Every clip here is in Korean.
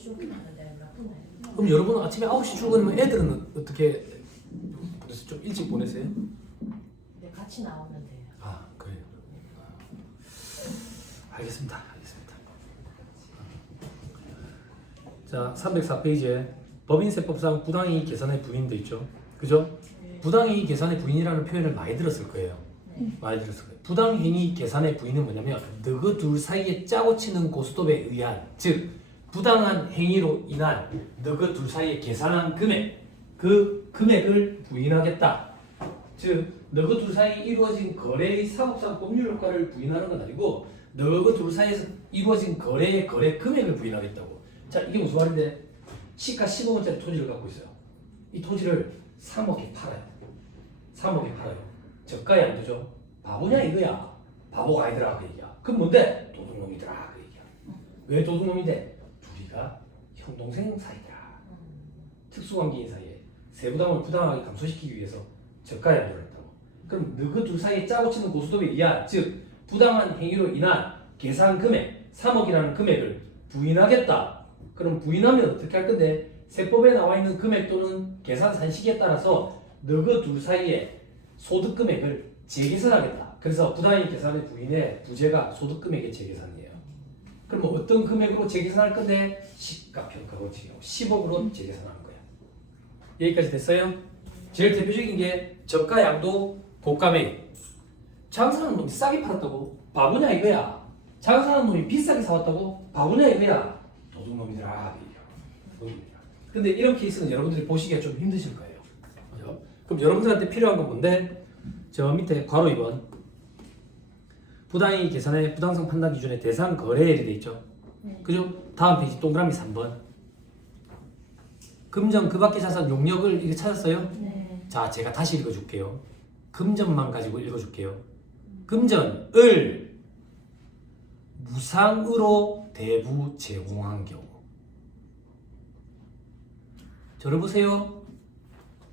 출근하는데 나쁘네. 그럼 여러분은 아침에 9시 출근하면 애들은 어떻게 그래서 좀 일찍 보내세요? 네, 같이 나오면 돼요. 아 그래요. 알겠습니다. 자 304페이지에 법인세법상 부당이익 계산의 부인도 있죠. 그죠? 부당이익 계산의 부인이라는 표현을 많이 들었을 거예요. 많이 들었을 거예요. 부당행위 계산의 부인은 뭐냐면 너그 둘 사이에 짜고 치는 고스톱에 의한, 즉 부당한 행위로 인한 너그 둘 사이에 계산한 금액, 그 금액을 부인하겠다. 즉 너그 둘 사이에 이루어진 거래의 사업상 법률 효과를 부인하는 건 아니고 너그 둘 사이에서 이루어진 거래의 거래 금액을 부인하겠다고. 자 이게 무슨 말인데, 시가 15원짜리 토지를 갖고 있어요. 이 토지를 3억에 팔아요. 3억에 팔아요. 저가에 안 되죠. 바보냐 이거야. 바보가 아니더라 그 얘기야. 그럼 뭔데? 도둑놈이더라 그 얘기야. 왜 도둑놈인데? 둘이가 형동생 사이더라. 특수관계인 사이에 세부담을 부당하게 감소시키기 위해서 저가에 안 들어있다고. 그럼 너그 둘 사이에 짜고 치는 고스톱에 의한, 즉 부당한 행위로 인한 계산 금액 3억이라는 금액을 부인하겠다. 그럼 부인하면 어떻게 할 건데, 세법에 나와 있는 금액 또는 계산 산식에 따라서 너그 둘 사이에 소득 금액을 재계산하겠다. 그래서 부당이익 계산의 부인의 부재가 소득 금액의 재계산이에요. 그럼 어떤 금액으로 재계산할 건데, 시가평가 원칙이고 10억으로 재계산하는 거야. 여기까지 됐어요? 제일 대표적인 게 저가 양도 고가매입. 장사하는 놈이 싸게 팔았다고 바보냐 이거야. 장사하는 놈이 비싸게 사왔다고 바보냐 이거야. 도둑놈이더라. 근데 이런 케이스는 여러분들이 보시기가 좀 힘드실 거예요. 그죠? 그럼 여러분들한테 필요한 건 뭔데? 저 밑에 괄호 2번 부당이익 계산의 부당성 판단 기준의 대상 거래일이 돼 있죠. 그죠? 다음 페이지 동그라미 3번 금전 그 밖의 자산 용역을 이렇게 찾았어요? 네. 자 제가 다시 읽어줄게요. 금전만 가지고 읽어줄게요. 금전을 무상으로 대부 제공한 경우. 저를 보세요.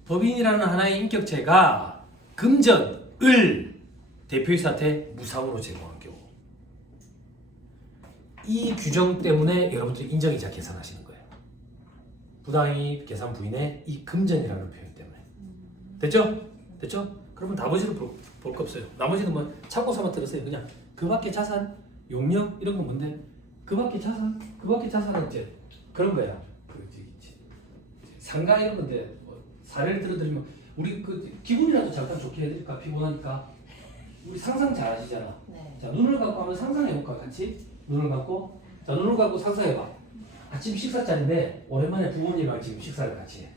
법인이라는 하나의 인격체가 금전을 대표이사한테 무상으로 제공한 경우. 이 규정 때문에 여러분들이 인정이자 계산하시는 거예요. 부당이익 계산 부인의 이 금전이라는 표현 때문에. 됐죠? 됐죠? 그러면 나머지는 볼 거 없어요. 나머지는 뭐 참고서만 들으세요. 그냥 그 밖의 자산, 용역 이런 건 뭔데? 그 밖의 자산은 이제 그런 거야. 상가 이런 건데 뭐 사례를 들어드리면 우리 그 기분이라도 잠깐 좋게 해드릴까? 피곤하니까 우리 상상 잘 하시잖아. 네. 자 눈을 감고 한번 상상해볼까? 같이 눈을 감고 자 눈을 감고 상상해봐. 아침 식사 자리인데 오랜만에 부모님이랑 지금 식사를 같이 해.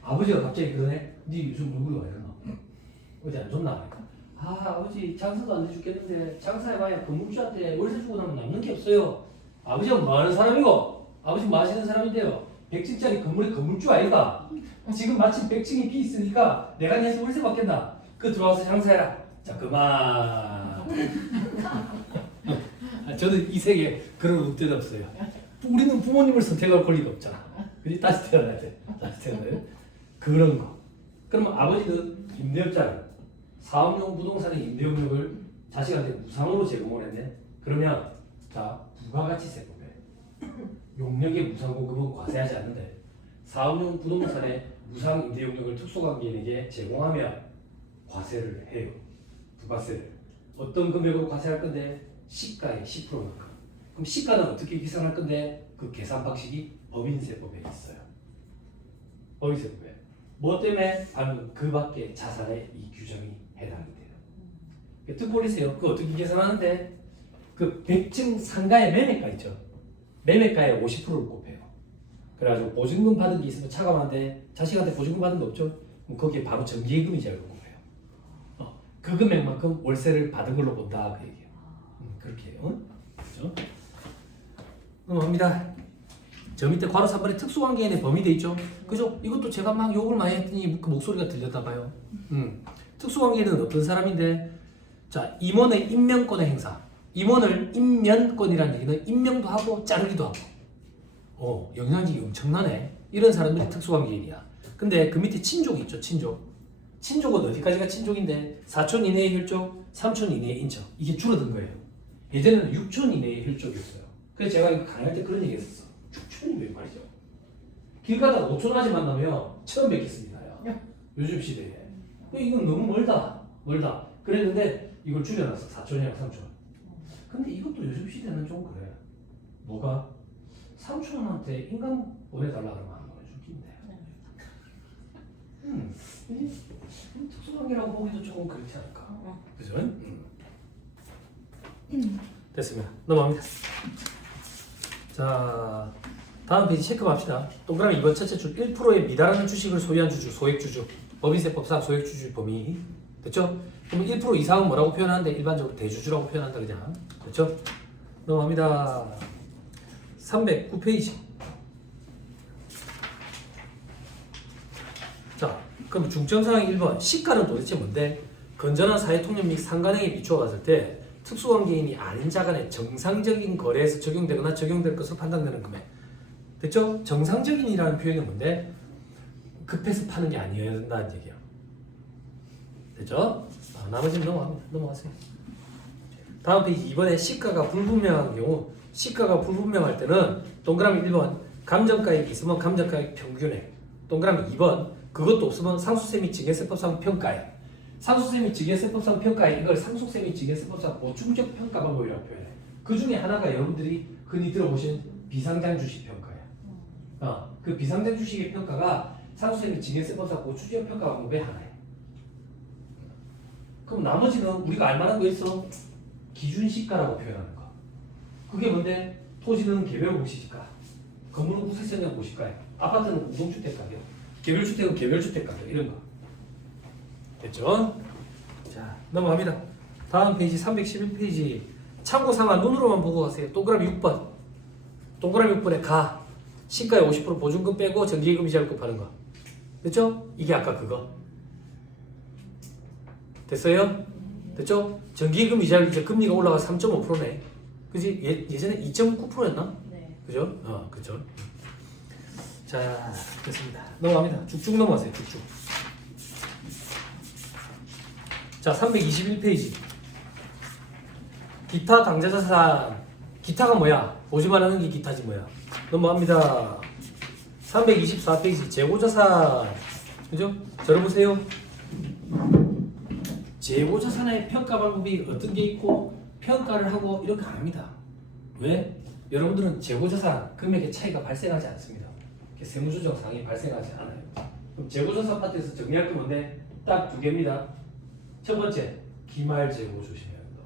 아버지가 갑자기 그러네. 네 요즘 얼굴이 왜 이러나? 어디 안 좋나? 아 아버지 장사도 안 해주겠는데 장사해봐야 건물주한테 월세 주고 나면 남는 게 없어요. 아버지가 뭐 하는 사람이고 아버지 뭐 하시는 사람인데요. 100층짜리 건물의 건물주 아이가 지금 마침 100층이 비 있으니까 내가 내서 월세 받겠나? 그 들어와서 장사해라. 자 그만. 저는 이 세계에 그런 웃들 없어요. 우리는 부모님을 선택할 권리가 없잖아. 그지? 다시 태어나야 돼. 다시 태어나야 돼. 그런 거. 그러면 아버지는 임대업자를 사업용 부동산의 임대용역을 자식한테 무상으로 제공을 했네. 그러면 자 부가가치세법에 용역의 무상공급은 과세하지 않는데 사업용 부동산의 무상 임대용역을 특수관계인에게 제공하면 과세를 해요. 부가세를. 어떤 금액으로 과세할 건데 시가의 10%만큼. 그럼 시가는 어떻게 계산할 건데 그 계산 방식이 법인세법에 있어요. 법인세법에. 뭐 때문에? 방금 그 밖의 자산에 이 규정이 해당이 돼요. 뜻 보리세요. 그 어떻게 계산하는데 그 100층 상가의 매매가 있죠. 매매가의 50%를 곱해요. 그래가지고 보증금 받은 게 있으면 차감하는데 자식한테 보증금 받은 거 없죠? 그럼 거기에 바로 정기예금이자를 곱해요. 그 금액만큼 월세를 받은 걸로 본다 그 얘기예요. 그렇게 해요. 그렇죠? 넘어갑니다. 저 밑에 괄호 3번에 특수관계인의 범위 돼 있죠? 그죠? 이것도 제가 막 욕을 많이 했더니 그 목소리가 들렸다 봐요. 특수관계인은 어떤 사람인데 자 임원의 임명권의 행사. 임원을 임면권이라는 얘기는 임명도 하고 자르기도 하고 영향력이 엄청나네. 이런 사람들이 특수관계인이야. 근데 그 밑에 친족이 있죠. 친족은 어디까지가 친족인데 4촌 이내의 혈족, 3촌 이내의 인척. 이게 줄어든 거예요. 예전에는 6촌 이내의 혈족이었어요. 그래서 제가 이거 강의할 때 그런 얘기 했었어. 축축이 웬 말이죠. 길 가다가 5천 원씩 만나면 처음 뵙겠습니다. 요즘 시대에. 이건 너무 멀다. 그랬는데 이걸 줄여놨어. 4천이랑 3천. 근데 이것도 요즘 시대는 좀 그래. 뭐가? 3천 원한테 인간 보내달라 그러면 안 보내줄긴데. 특수관계라고 보기도 조금 그렇지 않을까? 그죠? 됐습니다. 넘어갑니다. 자, 다음 페이지 체크합시다. 동그라미 2번 첫째 줄 1%의 미달하는 주식을 소유한 주주, 소액주주. 법인세법상 소액주주 범위. 됐죠? 그럼 1% 이상은 뭐라고 표현하는데 일반적으로 대주주라고 표현한다 그냥. 됐죠? 넘어갑니다. 309페이지. 자, 그럼 중점사항 1번. 시가는 도대체 뭔데? 건전한 사회통념 및 상관행위에 비추어 봤을 때 특수관계인이 아닌 자 간의 정상적인 거래에서 적용되거나 적용될 것으로 판단되는 금액. 됐죠? 정상적인이라는 표현은 뭔데? 급해서 파는 게 아니어야 된다는 얘기야. 됐죠? 나머지는 넘어가세요. 다음 페이지 이번에 시가가 불분명한 경우, 시가가 불분명할 때는 동그라미 1번 감정가액이 있으면 감정가액 평균액, 동그라미 2번 그것도 없으면 상속세 및 증여세법상 평가액. 상속세 및 증여세법상 평가액, 이걸 상속세 및 증여세법상 보충적 평가 방법이라고 표현해. 그 중에 하나가 여러분들이 흔히 들어보신 비상장 주식 평가야. 그 비상장 주식의 평가가 상속세 및 증여세법상 보충적 평가 방법의 하나야. 그럼 나머지는 우리가 알만한 거 있어. 기준시가라고 표현하는 거. 그게 뭔데? 토지는 개별 공시지가, 건물은 구세선형 공시가야, 아파트는 공동주택 가격, 개별주택은 개별주택 가격, 이런 거. 됐죠? 자, 넘어갑니다. 다음 페이지 311페이지. 참고삼아 눈으로만 보고 가세요. 동그라미 6번. 동그라미 6번에 가. 시가의 50% 보증금 빼고 정기예금 이자를 곱하는 거. 됐죠? 이게 아까 그거. 됐어요? 됐죠? 정기예금 이자를 이제 금리가 올라가서 3.5%네. 그지? 예전에 2.9%였나? 네. 그죠? 그죠. 자, 됐습니다. 넘어갑니다. 쭉쭉 넘어가세요. 쭉쭉. 자, 321페이지. 기타 당좌자산. 기타가 뭐야? 보지 말라는 게 기타지 뭐야? 넘어갑니다. 324페이지. 재고자산. 그죠? 들어보세요. 재고자산의 평가 방법이 어떤 게 있고 평가를 하고 이렇게 안 합니다. 왜? 여러분들은 재고자산 금액의 차이가 발생하지 않습니다. 세무조정 상이 발생하지 않아요. 그럼 재고자산 파트에서 정리할 게 뭔데? 딱 두 개입니다. 첫 번째, 기말재고 조심해야 된다.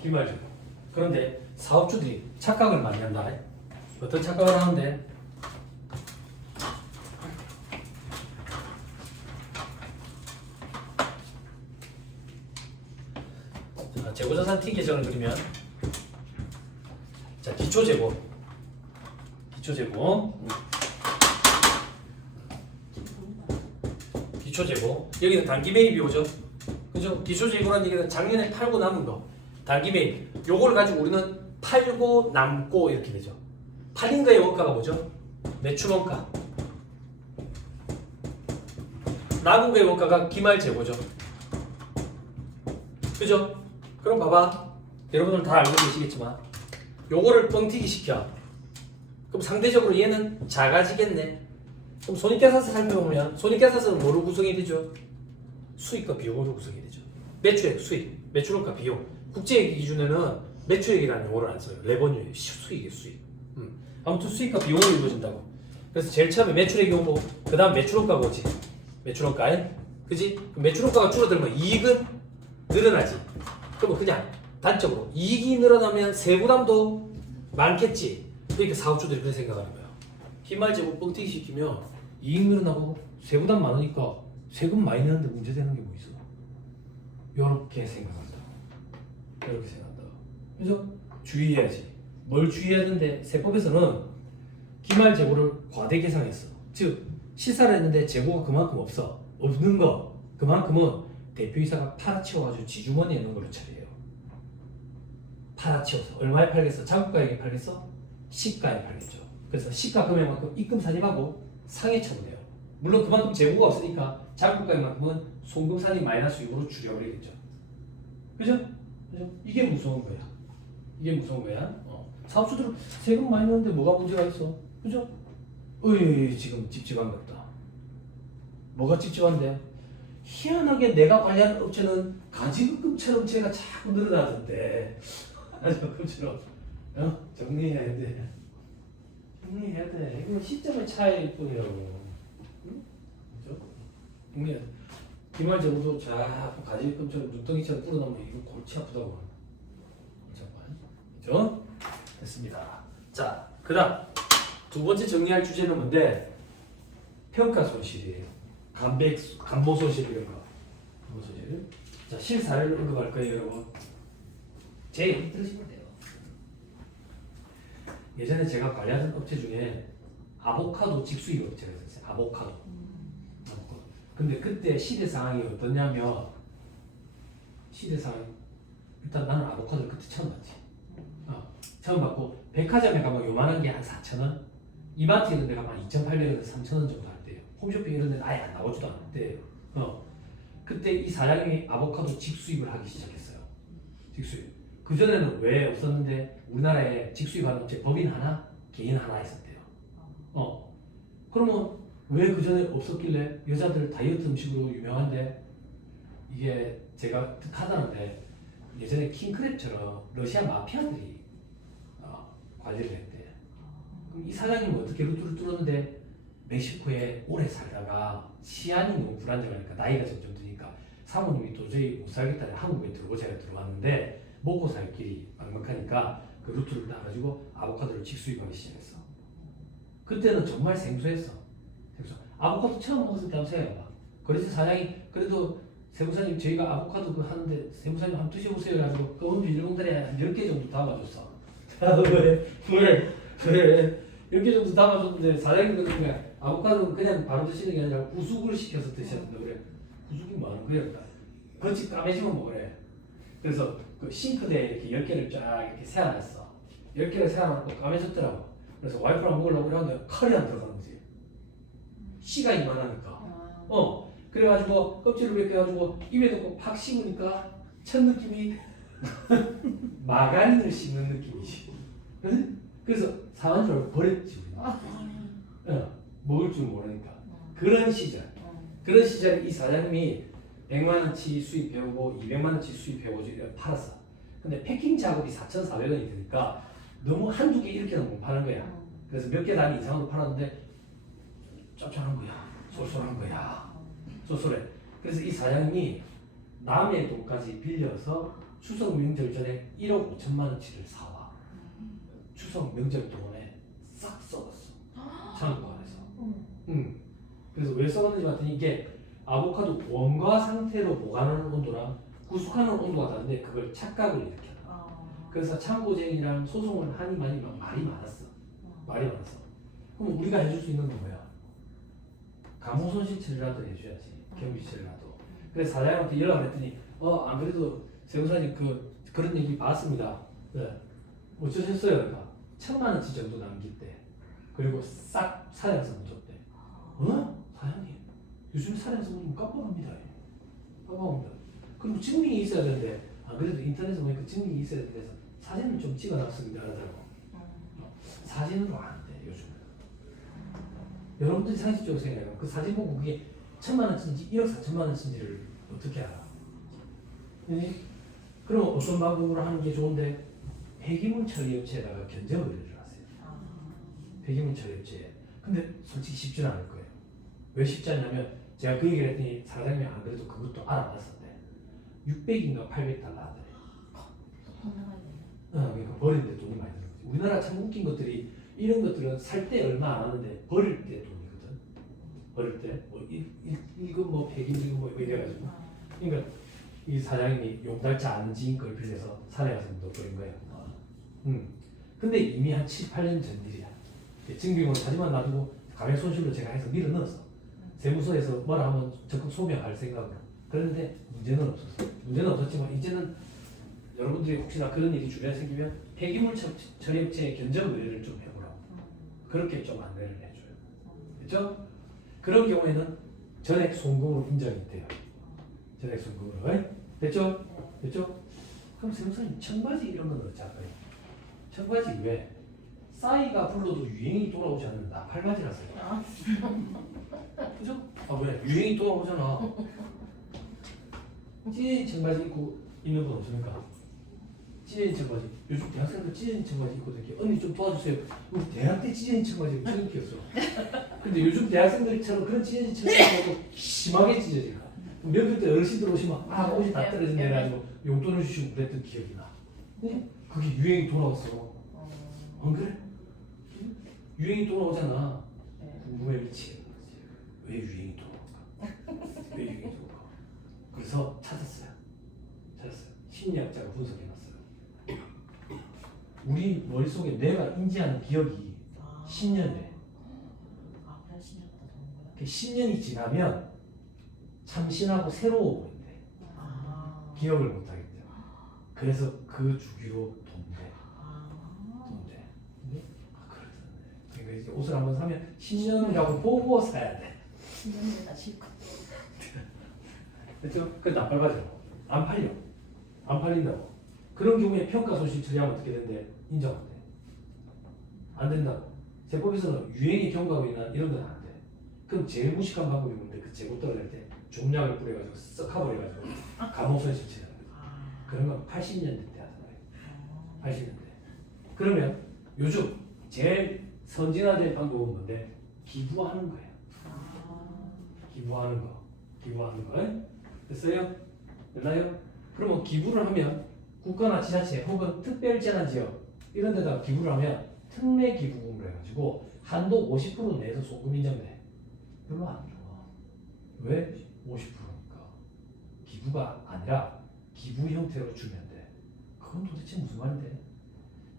기말재고. 그런데 사업주들이 착각을 많이 한다. 어떤 착각을 하는데? 자, 재고자산 T 계정을 그리면, 자, 기초재고. 기초재고. 여기는 단기 매입이 오죠. 그죠? 기초재고라는 얘기는 작년에 팔고 남은 거. 단기 매입. 요걸 가지고 우리는 팔고 남고 이렇게 되죠. 팔린 거의 원가가 뭐죠? 매출 원가. 남은 거의 원가가 기말재고죠. 그죠? 그럼 봐봐. 여러분들 다 알고 계시겠지만 요거를 뻥튀기 시켜. 그럼 상대적으로 얘는 작아지겠네. 그럼 손익계산서 살펴보면 손익계산서는 뭐로 구성이 되죠? 수익과 비용으로 구성이 되죠. 매출액, 수익, 매출원가, 비용. 국제회계 기준에는 매출액이라는 용어를 안 써요. 레버뉴, 수익이에요, 수익. 아무튼 수익과 비용으로 이루어진다고. 그래서 제일 처음에 매출액이 오고 그 다음 매출원가가 오지. 매출원가에, 그지? 매출원가가 줄어들면 이익은 늘어나지. 그러면 그냥 단적으로 이익이 늘어나면 세부담도 많겠지. 그러니까 사업주들이 그런 생각하는 거야. 기말재고 뻥튀기 시키면 이익 늘어나고 세부담 많으니까 세금 많이 내는데 문제되는 게 뭐 있어? 이렇게 생각한다. 이렇게 생각한다. 그래서 주의해야지. 뭘 주의해야 되는데 세법에서는 기말재고를 과대 계상했어. 즉 시사를 했는데 재고가 그만큼 없어. 없는 거 그만큼은 대표이사가 팔아치워가지고 지주머니에 넣은 걸로 처리해요. 팔아치워서 얼마에 팔겠어? 자국가액에 팔겠어? 시가에 팔겠죠. 그래서 시가 금액만큼 입금 산입하고 상해 처분해요. 물론 그만큼 재고가 없으니까 자국가액만큼은 송금 산입 마이너스 6으로 줄여버리겠죠. 그죠? 이게 무서운 거야. 이게 무서운 거야. 사업주들은 세금 많이 내는데 뭐가 문제가 있어? 그죠? 으이, 지금 찝찝한 것 같다. 뭐가 찝찝한데? 희한하게 내가 관리하는 업체는 가지급금처럼 제가 자꾸 늘어나던데. 가지급금처럼. 정리해야 돼. 정리해야 돼. 이거 시점의 차이일 뿐이라고. 응? 그죠? 정리해야 돼. 기말 정도 자꾸 가지급금처럼 눈덩이처럼 불어나면 이거 골치 아프다고. 골치 아파. 그죠? 됐습니다. 자, 그 다음. 두 번째 정리할 주제는 뭔데? 평가 손실이에요. 간보 손실 이런 거. 간보 손실. 자, 실사례를 언급할 거예요, 여러분. 제 얘기 들으시면 돼요. 예전에 제가 관리하던 업체 중에 아보카도 직수입 업체가 있었어요. 아보카도. 근데 그때 시대 상황이 어떠냐면 시대 상황 일단 나는 아보카도를 그때 처음 봤지. 처음 봤고 백화점에 가면 요만한 게 한 4,000원, 이마트 이런 데 가면 2,800원에서 3,000원 정도 할 때예요. 홈쇼핑 이런 데는 아예 안 나오지도 않을 때예요. 그때 이 사장님이 아보카도 직수입을 하기 시작했어요. 직수입. 그전에는 왜 없었는데 우리나라에 직수입하는 업체 법인 하나, 개인 하나 있었대요. 그러면 왜 그전에 없었길래 여자들 다이어트 음식으로 유명한데 이게 제가 하다는데 예전에 킹크랩처럼 러시아 마피아들이 관리를 했대. 그럼 이 사장님은 어떻게 루트를 뚫었는데 멕시코에 오래 살다가 시안이 너무 불안정하니까 나이가 점점 드니까 사모님이 도저히 못 살겠다고 한국에 제가 들어왔는데 먹고 살 길이 막막하니까 그 루트를 따가지고 아보카도를 직수입하기 시작했어. 그때는 정말 생소했어. 아보카도 처음 먹었을 때 한번 생각해봐. 그래서 사장이 그래도 세무사님 저희가 아보카도 그 하는데 세무사님 한번 드셔보세요 해가지고 검은 비닐봉다리에 한 10개 정도 담아줬어. 왜? 10개 정도 담아줬는데 사장님 그러니까 아보카도는 그냥 바로 드시는 게 아니라 구숙을 시켜서 드셨는데 그래. 구숙이 뭐 하는 거야? 겉이 까매지면 뭐래. 그래서 그 싱크대에 이렇게 10개를 쫙 이렇게 세워놨어. 10개를 세워놓고 까매졌더라고. 그래서 와이프랑 먹으려고 그러는데 칼이 안 들어가는 거지. 씨가 이만하니까. 그래가지고 껍질을 벗겨가지고 입에 넣고 팍 씹으니까 첫 느낌이 마가린을 씹는 느낌이지. 그래서 상한 줄 알고 버렸지. 먹을 줄 모르니까. 그런 시절. 그런 시절에 이 사장님이 100만원치 수입해오고 200만원치 수입해오고 팔았어. 근데 패킹 작업이 4,400원이 되니까 너무 한두 개 이렇게 넘으면 파는 거야. 그래서 몇 개 단위 이상으로 팔았는데 짭짤한 거야. 쏠쏠한 거야. 쏠쏠해. 그래서 이 사장님이 남의 돈까지 빌려서 추석 명절 전에 1억 5천만 원치를 사와. 추석 명절 동안에 싹 썩었어. 창고 안에서. 그래서 왜 썩었는지 봤더니 이게 아보카도 원과 상태로 보관하는 온도랑 구숙하는 온도가 다른데 그걸 착각을 일으켰다. 그래서 창고쟁이랑 소송을 하니 많이 말이 많았어. 말이 많았어. 그럼 우리가 해줄 수 있는 건 뭐야? 감호손실 처리라도 해줘야지. 경비 처리라도. 그래서 사장님한테 연락을 했더니 안 그래도 세무사님 그런 얘기 봤습니다. 네. 어쩌셨어요? 그러니까 1,000만원치 정도 남겼대. 그리고 싹 사장성을 줬대. 사장님 요즘 사장성은 깜빡합니다. 깜빡합니다. 그럼 증명이 있어야 되는데 안 그래도 인터넷에 보니까 증명이 있어야 되는데 사진을 좀 찍어놨습니다. 하더라고. 사진으로 안 돼 요즘. 여러분들이 상식적으로 생각해요. 그 사진 보고 그게 1,000만원치인지 1억 4천만 원치인지를 어떻게 알아? 그럼 어떤 방법으로 하는 게 좋은데 폐기물 처리 업체에다가 견제 의뢰를 하세요. 폐기물 처리 업체에. 근데 솔직히 쉽지는 않을 거예요. 왜 쉽지 않냐면 제가 그 얘기를 했더니 사장님이 안 그래도 그것도 알아봤었대. 600인가 800달러 하더래. 그러니까 버리는데 돈이 많이 들어가지. 우리나라 참 웃긴 것들이 이런 것들은 살 때 얼마 안 하는데 버릴 때 돈이거든. 버릴 때 뭐 이거 뭐 폐기물 이거 뭐 이래가지고. 그러니까 이 사장님이 용달치 않은 지인 걸 빌려서 산에 가서 넣어버린 거야. 근데 이미 한 7, 8년 전 일이야. 증빙은 사진만 놔두고 가맹 손실로 제가 해서 밀어 넣었어. 세무서에서 뭐라 하면 적극 소명할 생각으로. 그런데 문제는 없었어. 문제는 없었지만 이제는 여러분들이 혹시나 그런 일이 주변에 생기면 폐기물 처리 업체에 견적 의뢰를 좀 해보라고. 그렇게 좀 안내를 해줘요. 그렇죠? 그런 경우에는 전액 송금으로 인정이 돼요. 전액 송금으로. 됐죠? 됐죠? 그럼 세무사님 청바지 이런 건 어쩔까요? 청바지 왜? 싸이가 불러도 유행이 돌아오지 않는 나팔바지라서요. 아, 그죠? 아 왜? 유행이 돌아오잖아. 찢어진 청바지 입고 있는 분 없습니까? 찢어진 청바지. 요즘 대학생들 찢어진 청바지 입고 이렇게 언니 좀 도와주세요. 우리 대학 때 찢어진 청바지 처음 끼었어. 근데 요즘 대학생들처럼 그런 찢어진 청바지 말고 심하게 찢어진 거. 몇몇 때 어르신들 오시면 아 옷이 다 떨어진다 해가지고 용돈을 주시고 그랬던 기억이 나. 근데 그게 유행이 돌아왔어. 안 그래? 유행이 돌아오잖아. 네. 궁금해 미치겠는 거지. 왜 유행이 돌아올까? 왜 유행이 돌아올까? 그래서 찾았어요. 심리학자가 분석해놨어요. 우리 머릿속에 내가 인지하는 기억이 아. 10년 돼. 아, 그래 10년보다 더는 거야? 10년이 지나면 참신하고 새로워 보인대. 아. 기억을 못하겠대. 그래서 그 주기로 돈대. 아. 돈대. 아 그렇던데. 그러니까 이제 옷을 한번 사면 10년이라고 보고 사야 돼. 10년이다 실컷. 그렇죠? 그 나팔바지라고. 안 팔려. 안 팔린다고. 그런 경우에 평가 손실 처리하면 어떻게 되는데 인정 안 돼. 안 된다고. 세법에서는 유행이 경과로 인한 이런 건 안 돼. 그럼 제일 무식한 방법이 뭔데 그 재고 떨어질 때 종약을 뿌려가지고 썩 가버려가지고 감옥 손실 처리하는 거지. 아. 그런 건 80년대 때 하잖아요. 아. 80년대. 그러면 요즘 제일 선진화된 방법은 뭔데? 기부하는 거예요. 아. 기부하는 거. 기부하는 거. 됐어요? 됐나요? 그러면 기부를 하면 국가나 지자체 혹은 특별재난지역 이런 데다가 기부를 하면 특례 기부금을 해가지고 한도 50% 내에서 소금 인정돼. 별로 안 좋아. 왜 50%니까? 기부가 아니라 기부 형태로 주면 돼. 그건 도대체 무슨 말인데?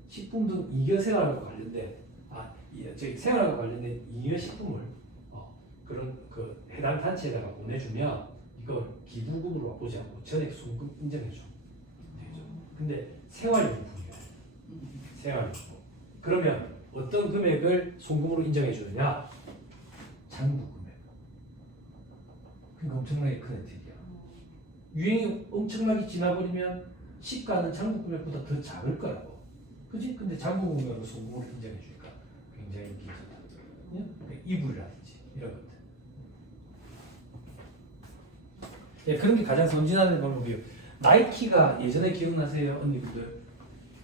식품 등 잉여 생활과 관련된 저희 생활과 관련된 잉여 식품을 그런 그 해당 단체에다가 보내주면 이걸 기부금으로 보지 않고 전액 송금 인정해줘. 되죠. 근데 생활용품이요. 생활용품. 그러면 어떤 금액을 송금으로 인정해주느냐? 장부 금액. 그러니까 엄청나게 큰 혜택이야. 유행이 엄청나게 지나버리면 시가는 장부 금액보다 더 작을 거라고. 그지? 근데 장부 금액으로 송금으로 인정해주니까 굉장히 괜찮다. 이불이라든지 이런 것들. 예, 그런 게 가장 선진화된 방법이에요. 나이키가 예전에 기억나세요? 언니분들?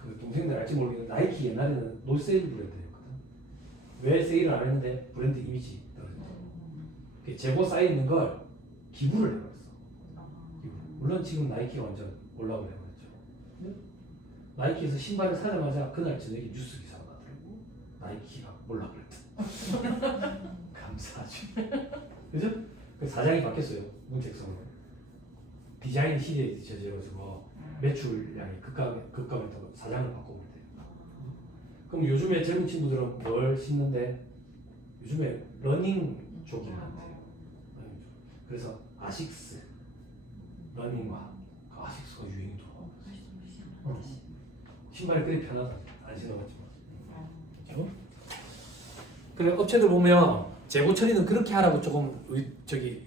그 동생들 알지 모르겠는데 나이키 옛날에는 노세일 브랜드였거든. 왜 세일을 안 했는데 브랜드 이미지 떨어졌죠. 재고 쌓여있는 걸 기부를 해버렸어. 기부. 물론 지금 나이키가 완전 올라오고 해버렸죠. 나이키에서 신발을 사자마자 그날 저녁에 뉴스 기사가 나더라고. 나이키가 올라버렸다. 감사하죠. 그죠? 그 사장이 바뀌었어요. 문책성으로. 디자인 시대에 뒤쳐져가지고 매출량이 급감했다고 사장을 바꿔버렸대요. 그럼 요즘에 젊은 친구들은 뭘 신는데? 요즘에 러닝 쪽이 많대요. 그래서 아식스 러닝화 그 아식스가 유행이 돌아왔어요. 신발이 그리 편하다. 안 신어봤지만. 그렇죠? 그래 업체들 보면 재고 처리는 그렇게 하라고 조금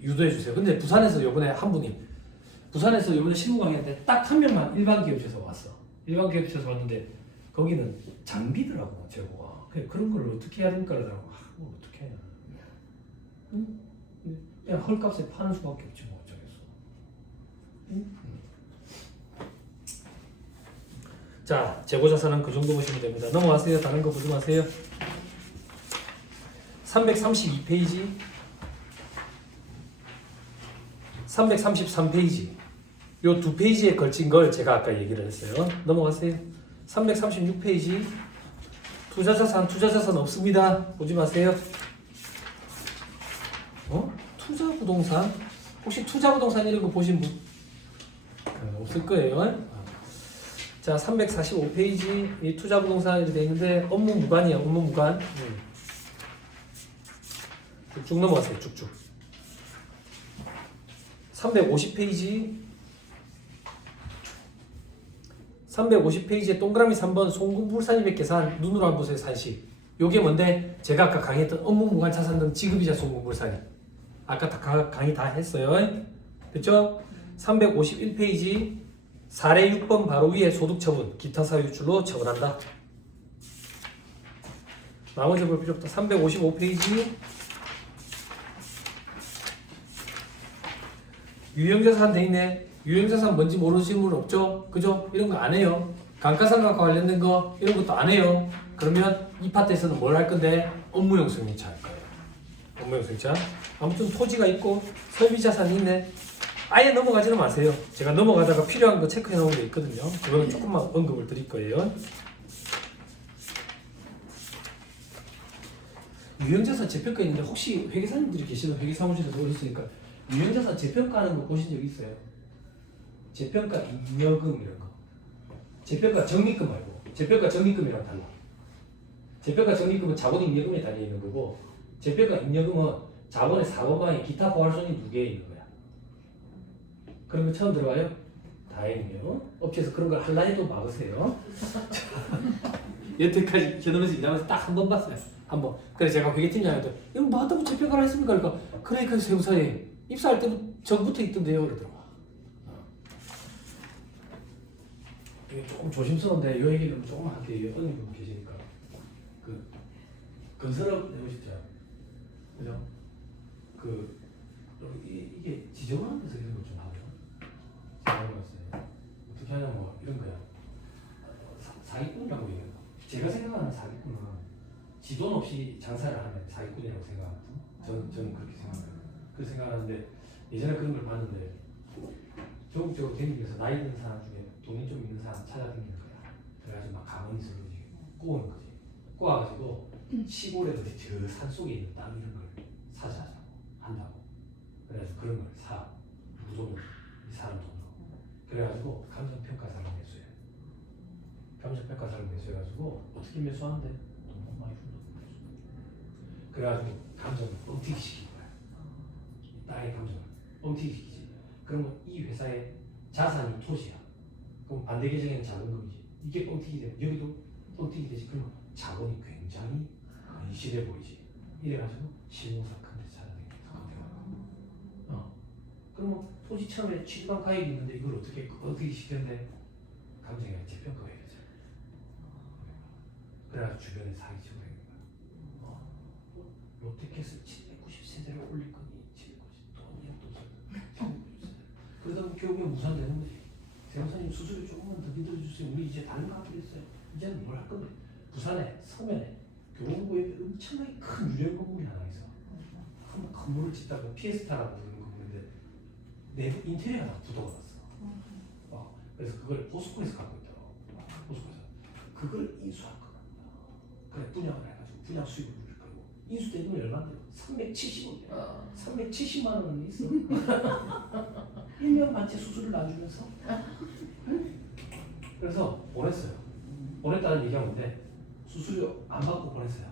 유도해 주세요. 근데 부산에서 요번에 한 분이 부산에서 요번에 실무 강의했는데 딱 한 명만 일반 기업체에서 왔어. 일반 기업체에서 왔는데 거기는 장비더라고 재고가. 그런 걸 어떻게 해야 됩니까? 그러더라고. 뭘 어떻게 해야 응? 그냥 헐값에 파는 수밖에 없지 뭐 어쩌겠어. 응? 자 재고 자산은 그 정도 보시면 됩니다. 넘어가세요. 다른 거 보지 마세요. 332페이지 333페이지 요 두 페이지에 걸친 걸 제가 아까 얘기를 했어요. 넘어가세요. 336페이지 투자자산 없습니다. 보지 마세요. 투자부동산 혹시 투자부동산 이런 거 보신 분? 없을 거예요. 자 345페이지 이 투자부동산 이렇게 돼 있는데 업무 무관이에요. 업무 무관. 쭉 넘어가세요. 쭉쭉. 350페이지에 동그라미 3번 송금불산입액 계산 눈으로 한번 보세요. 산식. 요게 뭔데? 제가 아까 강의했던 업무 무관 차산 등 지급이자 송금불산이. 아까 다 강의 다 했어요. 됐죠? 351페이지 사례 6번 바로 위에 소득처분 기타 사유 유출로 처분한다. 나머지 볼 필요 없다. 355페이지. 유형자산 돼 있네. 유형자산 뭔지 모르시는 분 없죠? 그죠? 이런 거 안 해요. 감가상각과 관련된 거 이런 것도 안 해요. 그러면 이 파트에서는 뭘 할 건데? 업무용 승인차 할 거예요. 업무용 승인차. 아무튼 토지가 있고 설비자산이 있네. 아예 넘어가지는 마세요. 제가 넘어가다가 필요한 거 체크해 놓은 게 있거든요. 그거는 조금만 언급을 드릴 거예요. 유형자산 재평가 있는데 혹시 회계사님들이 계시는 회계사무실에서 오셨으니까 유형자산 재평가하는 거 보신 적 있어요? 재평가 잉여금 이런 거. 재평가 적립금 말고 재평가 적립금이랑 달라. 재평가 적립금은 자본 잉여금에 달려 있는 거고 재평가 잉여금은 자본의 사고방에 기타 포괄손이 2개 있는 거야. 그런 거 처음 들어봐요? 다행이에요. 업체에서 그런 걸 할라 해도 막으세요. 여태까지 견우면서 일하면서 딱 한 번 봤어요. 한 번. 그래서 제가 회계팀장한테 이거 뭐하다고 재평가를 했습니까? 그러니까 세무사에 입사할 때부터 전부터 있던데요. 그러더라고. 이게 조금 조심스러운데 이 얘기를 조금 할게요. 어느 분 계시니까 그 건설업 해보셨죠? 그죠? 이게 지정하는 데서 이런 걸 좀 하고요. 제가 몰랐어요. 어떻게 하냐 뭐 이런 거야. 사기꾼이라고 얘기해요. 제가 생각하는 사기꾼은 지돈 없이 장사를 하는 사기꾼이라고 생각하거든. 저는 그렇게 생각해요. 그렇게 생각하는데 예전에 그런 걸 봤는데 전국적으로 다니면서 나이 든 사람 중에 돈이 좀 있는 사람 찾아다니는 거야. 그래가지고 막 가만히 있어 꼬우는 거지. 꼬아가지고 시골에서 저 산속에 있는 땅 이런 걸 사자고 한다고. 그래가지고 그런 걸 사. 무조건 이 사람 돈으로. 그래가지고 감정평가사를 매수해. 감정평가사를 매수해가지고 어떻게 매수하는데 돈 너무 많이 준다고 매수. 그래가지고 감정을 뻥튀기 시킨 거야. 땅의 감정을 뻥튀기 시키지. 그러면 이 회사의 자산이 토지야. 그럼 반대 계정에는 자본금이지. 이게 뻥튀기 되면 여기도 뻥튀기 되지. 그러면 자본이 굉장히 건실해 보이지. 이래가지고 실무사 큰데 찾아다니면서 그러면 토지 처음에 취득한 가액이 있는데 이걸 어떻게 시켰는데 감정이 재평가가 해야죠. 그래가지고 주변에 사기치고 다니는 거야. 롯데캐슬 790세대를 올릴 거니 790 돈이 없어서 그러다 보면 결국에 무산되는 거지. 세무사님 수수료 조금만 더 빌려주세요. 우리 이제 다른 거 하기로 했어요. 이제는 뭘 할 건데? 부산에 서면에 교보고 옆에 엄청나게 큰 유령 건물이 하나 있어. 큰 건물을 짓다가 피에스타라고 부르는 건물인데 내부 인테리어가 다 부도가 났어. 그래서 그걸 포스코에서 갖고 있더라고. 포스코에서 그걸 인수할 거야. 그래 분양을 해가지고 분양 수익을 누릴 거고 인수된 돈이 얼마인데? 370억이야. 370만 원은 있어. 1년 반째 수수료를 놔주면서 그래서 보냈어요. 보냈다는 얘기가 뭔데 수수료 안 받고 보냈어요.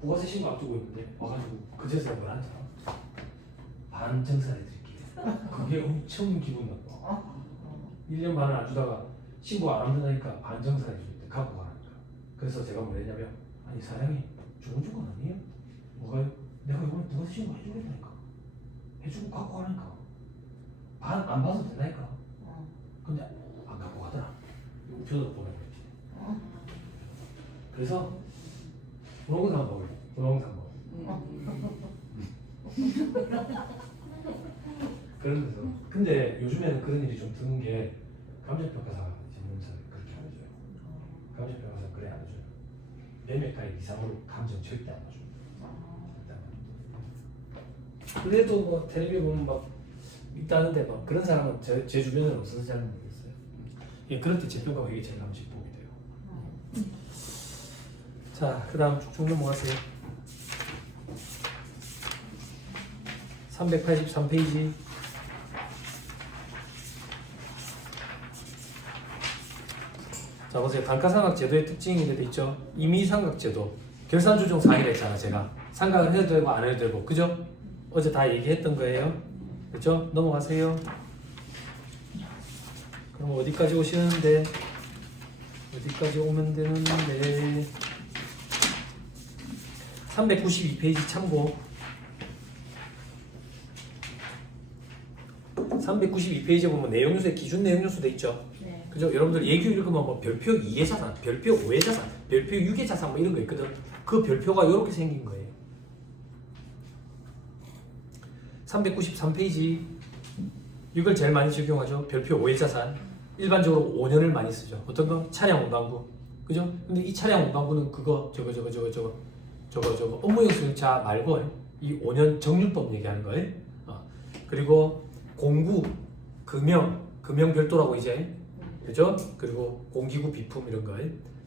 부가세 신고 앞두고 있는데 와가지고 그제서야 뭘 하죠? 반정산해 드릴게요. 그게 엄청 기분 나빠. 1년 반을 안 주다가 신고 안 한다니까 반정산해 줄 때 갖고 가라니까. 그래서 제가 뭐 했냐면 아니 사장님 좋은 조건 아니에요? 뭐가요? 내가 이번에 부가세 신고 해주겠다니까. 해주고 갖고 가라니까. 반 안 받아도 된다니까. 근데 안 갖고 가더라. 우표도 보내고 그래서 분홍상 먹을 분홍상 먹을 그러면서 근데 요즘에는 그런 일이 좀 드문 게 감정평가사가 전문사를 그렇게 안 해줘요. 감정평가사는 그래 안 해줘요. 매매가액 이상으로 감정 절대 안 해줘요. 그래도 뭐 텔레비에 보면 막 있다는데 막 그런 사람은 제 주변에는 없어서 잘 모르겠어요. 예, 그럴 때 재평가가 이게 제일 한 번씩 보게 돼요. 자, 그 다음 쭉 넘어가세요. 383페이지. 자, 보세요. 단가상각 제도의 특징이 돼 있죠. 임의상각 제도. 결산조정 상의를 했잖아, 제가. 상각을 해도 되고 안 해도 되고. 그죠? 어제 다 얘기했던 거예요. 그죠? 넘어가세요. 그럼 어디까지 오시는데? 어디까지 오면 되는데? 392페이지 참고. 392페이지에 보면 내용요소에 기준 내용요소 돼 있죠. 네. 그죠? 여러분들 예규 읽으면 뭐 별표 2의 자산, 별표 5의 자산, 별표 6의 자산 뭐 이런 거 있거든. 그 별표가 이렇게 생긴 거예요. 393페이지 이걸 제일 많이 적용하죠. 별표 5의 자산. 일반적으로 5년을 많이 쓰죠. 어떤 거? 차량 운반부. 그죠? 근데 이 차량 운반부는 그거 저거 업무용 수용차 말고 이 5년 정률법 얘기하는 거예요. 그리고 공구, 금형 별도라고 이제 그죠? 그리고 공기구 비품 이런 거.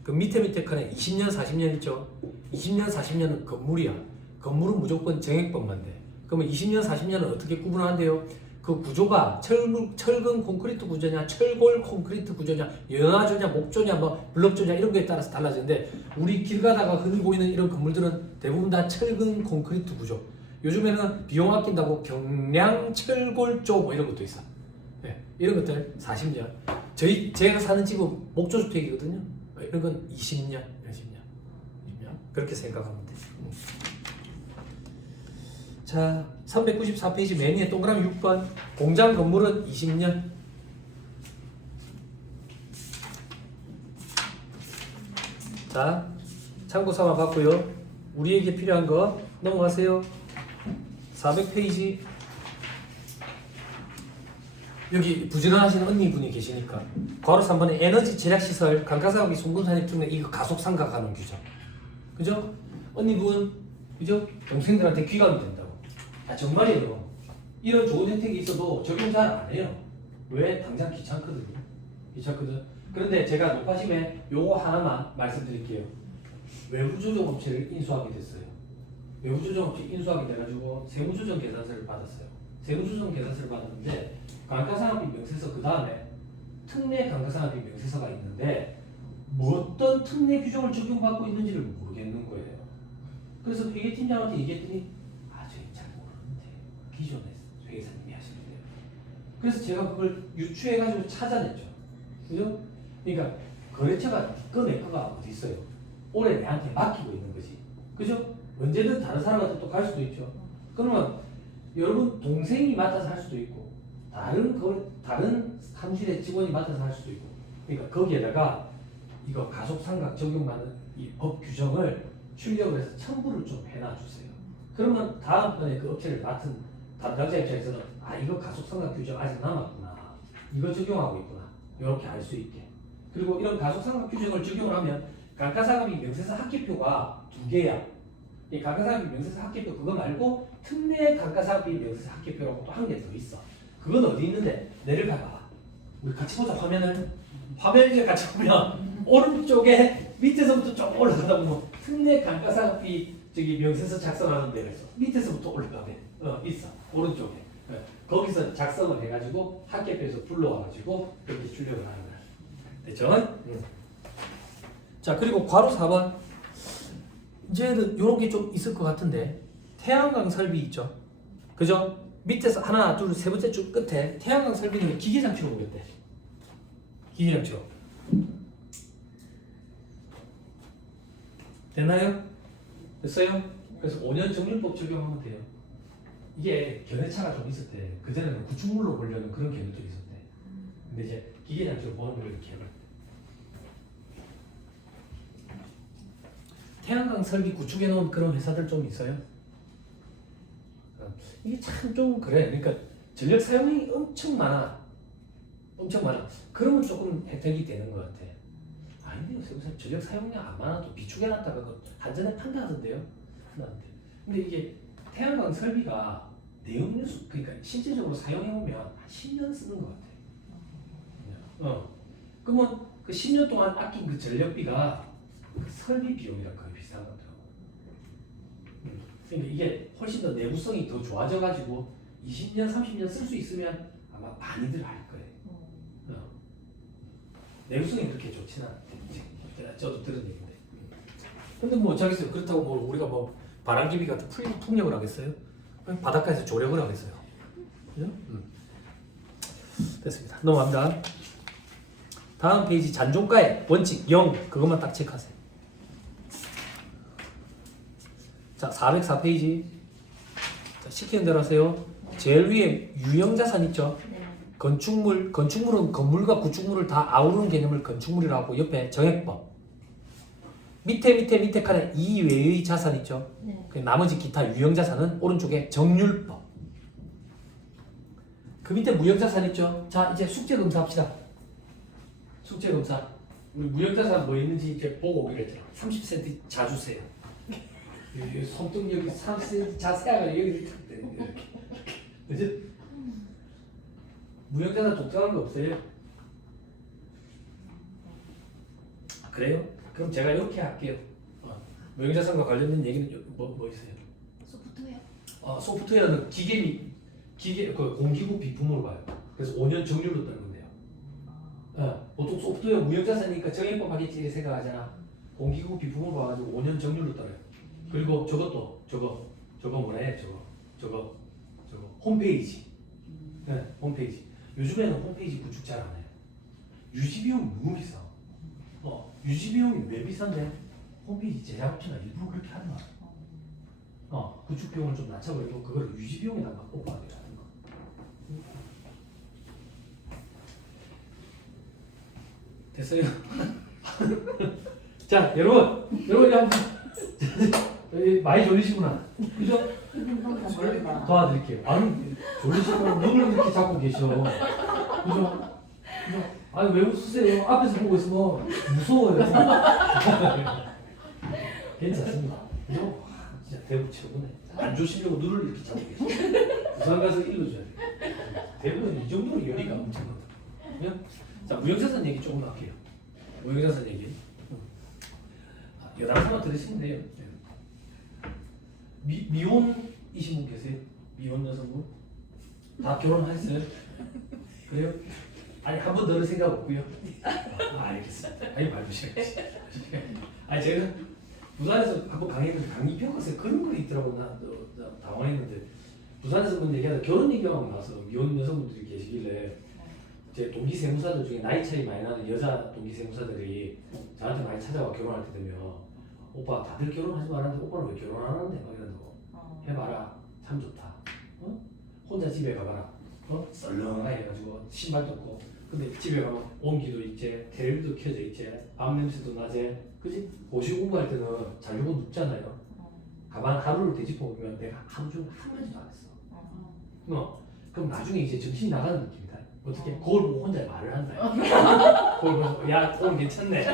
그 밑에 칸에 20년, 40년 있죠? 20년, 40년은 건물이야. 건물은 무조건 정액법만 돼. 그러면 20년, 40년은 어떻게 구분하는데요? 그 구조가 철근 콘크리트 구조냐, 철골 콘크리트 구조냐, 연화조냐, 목조냐, 뭐 블럭조냐 이런 거에 따라서 달라지는데 우리 길 가다가 흔히 보이는 이런 건물들은 대부분 다 철근 콘크리트 구조. 요즘에는 비용 아낀다고 경량 철골조 뭐 이런 것도 있어. 네, 이런 것들 40년. 제가 사는 집은 목조주택이거든요. 이런 건 20년. 그렇게 생각하면 돼. 자, 394페이지 맨 위에 동그라미 6번. 공장 건물은 20년. 자, 참고 삼아 봤고요. 우리에게 필요한 거 넘어가세요. 400페이지. 여기 부지런하신 언니분이 계시니까 괄호 3번에 에너지 절약 시설 감가상각비 송금산입 등등 이거 가속 상각하는 규정. 그죠? 언니분 그죠? 동생들한테 귀감이 된다고. 아 정말이에요. 이런 좋은 혜택이 있어도 적용 잘 안 해요. 왜? 당장 귀찮거든요. 그런데 제가 높아심에 요거 하나만 말씀드릴게요. 외부조정업체를 인수하게 됐어요. 외부조정업체 인수하게 돼가지고 세무조정 계산서를 받았어요. 세무조정 계산서를 받았는데 감가상각비 명세서 그 다음에 특례 감가상각비 명세서가 있는데 어떤 특례 규정을 적용받고 있는지를 모르겠는 거예요. 그래서 회계팀장한테 얘기했더니 저희 잘 모르는데 기존에 회계사님이 하시는데요. 그래서 제가 그걸 유추해가지고 찾아냈죠. 그죠? 그러니까 거래처가 내 거가 어디 있어요? 올해 내한테 맡기고 있는 거지. 그죠? 언제든 다른 사람한테 또 갈 수도 있죠. 그러면 여러분 동생이 맡아서 할 수도 있고 다른 사무실의 직원이 맡아서 할 수도 있고. 그러니까 거기에다가 이거 가속상각 적용받는 이 법 규정을 출력을 해서 첨부를 좀 해놔주세요. 그러면 다음번에 그 업체를 맡은 담당자 입장에서는 이거 가속상각 규정 아직 남았구나. 이거 적용하고 있구나. 이렇게 알 수 있게. 그리고 이런 가속상각 규정을 적용을 하면 감가상각비 명세서 합계표가 2개야. 이 감가상각비 명세서 합계표 그거 말고 특례 감가상각비 명세서 합계표라고 또 한 개 더 있어. 그건 어디 있는데? 내려가봐. 우리 같이 보자. 화면을 같이 보면 오른쪽에 밑에서부터 쭉 올라가다 보면 특례 감가상각비 명세서 작성하는 데가 있어. 밑에서부터 올라가면 있어. 오른쪽에. 거기서 작성을 해가지고 합계표에서 불러와가지고 그렇게 출력을 하는 거야. 됐죠? 자, 그리고 괄호 4번. 이제는 이런 게 좀 있을 것 같은데 태양광 설비 있죠? 그죠? 밑에서 하나, 둘, 세 번째 줄 끝에 태양광 설비는 기계장치로 보겠대. 기계장치로. 됐나요? 됐어요? 그래서 5년 정률법 적용하면 돼요. 이게 견해차가 좀 있었대. 그전에는 구축물로 보려는 그런 견해들이 있었대. 근데 이제 기계장치로 보는 걸 이렇게 해볼 때. 태양광 설비 구축해 놓은 그런 회사들 좀 있어요. 이게 참 좀 그래. 그러니까 전력 사용이 엄청 많아. 그러면 조금 혜택이 되는 것 같아. 아닌데요, 세무사님 전력 사용량 안 많아도 비축해놨다가 한전에 판다던데요. 근데 이게 태양광 설비가 내용연수 그러니까 실제적으로 사용해보면 한 10년 쓰는 것 같아. 그러면 그 10년 동안 아낀 그 전력비가 그 설비 비용이랑 거의 비슷한 것 같아요. 그러니까 이게 훨씬 더 내구성이 더 좋아져가지고 20년, 30년 쓸 수 있으면 아마 많이들 할 거예요. 내구성이 그렇게 좋지는 않대. 저도 들은 얘기인데. 근데 뭐 어쩌겠어요. 그렇다고 뭐 우리가 뭐 바람개비 같은 풍력을 하겠어요? 바닷가에서 조력을 하겠어요. 그죠? 됐습니다. 넘어갑니다. 다음 페이지 잔존가의 원칙 0 그것만 딱 체크하세요. 자, 404페이지. 자, 시키는 대로 하세요. 제일 위에 유형자산 있죠? 네. 건축물은 건물과 구축물을 다 아우르는 개념을 건축물이라고 하고 옆에 정액법. 밑에 칸에 이외의 자산 있죠. 네. 그 나머지 기타 유형 자산은 오른쪽에 정률법. 그 밑에 무형 자산 있죠. 자 이제 숙제 검사합시다. 숙제 검사. 우리 무형 자산 뭐 있는지 이제 보고 오기로 했잖아. 30cm 자주세요. 여기 손등 여기 30cm 자세가 여기 이렇게. 그지? 무형 자산 독특한 거 없어요? 그래요? 그럼 제가 이렇게 할게요. 무형 자산과 관련된 얘기는 뭐 있어요? 소프트웨어. 소프트웨어는 기계 그 공기구 비품으로 봐요. 그래서 5년 정률로 뜨는 건데요. 보통 소프트웨어 무형자산이니까 정액법 하겠지 이렇게 생각하잖아. 공기구 비품으로 봐가지고 5년 정률로 떠요. 그리고 저것도 저거 뭐라 해? 저거 홈페이지. 네, 홈페이지. 요즘에는 홈페이지 구축 잘 안 해요. 유지 비용이 너무 비싸. 유지 비용이 왜 비싼데? 홈페이지 제작업체가 일부러 그렇게 하는 거야. 구축 비용을 좀 낮춰버리고 그걸 유지 비용에다 막 꼽아가게 하는 거. 됐어요? 자, 여러분 한번 많이 졸리시구나. 그죠? 도와드릴게요. 아니 졸리시면 눈을 이렇게 잡고 계셔. 그죠? 아니 왜 웃으세요? 앞에서 보고 있으면 무서워요. 괜찮습니다. 그죠? 진짜 대부 최고네. 안 조시려고 눈을 이렇게 잡고 계셔. 부산 가서 읽어줘야 돼. 대부분 이 정도로 열의가 엄청나다. 자, 무형자산 얘기 조금 할게요. 무형자산 얘기. 여담삼아 들으시면 돼요. 미혼이신 분 계세요? 미혼 여성분? 다 결혼하셨어요? 그래요? 아니 한 번 더는 생각 없고요. 알겠습니다. 아니 말 조심해야지. 아니 제가 부산에서 한번 강의했는데 강의 평가서에 그런 글이 있더라고. 나 당황했는데 부산에서 분 얘기하다 결혼 얘기가 나와서 미혼 여성분들이 계시길래 제 동기 세무사들 중에 나이 차이 많이 나는 여자 동기 세무사들이 저한테 많이 찾아와 결혼할 때 되면 오빠 다들 결혼하지 말았는데 오빠는 왜 결혼 안 하는데 막 이런다고. 해봐라 참 좋다. 혼자 집에 가봐라. 썰렁하게 해가지고 신발도 없고 근데 집에 가면 온기도 있지 텔레비도 켜져 있지 밤 냄새도 나지 그지? 고시 공부할 때는 자려고 눕잖아요. 가만 하루를 되짚어보면 내가 하루 종일 한마디도 안 했어. 그럼 나중에 이제 정신이 나가는 느낌이다. 어떻게? 그걸 보고 혼자 말을 한다. 그걸 보고 야 오늘 괜찮네.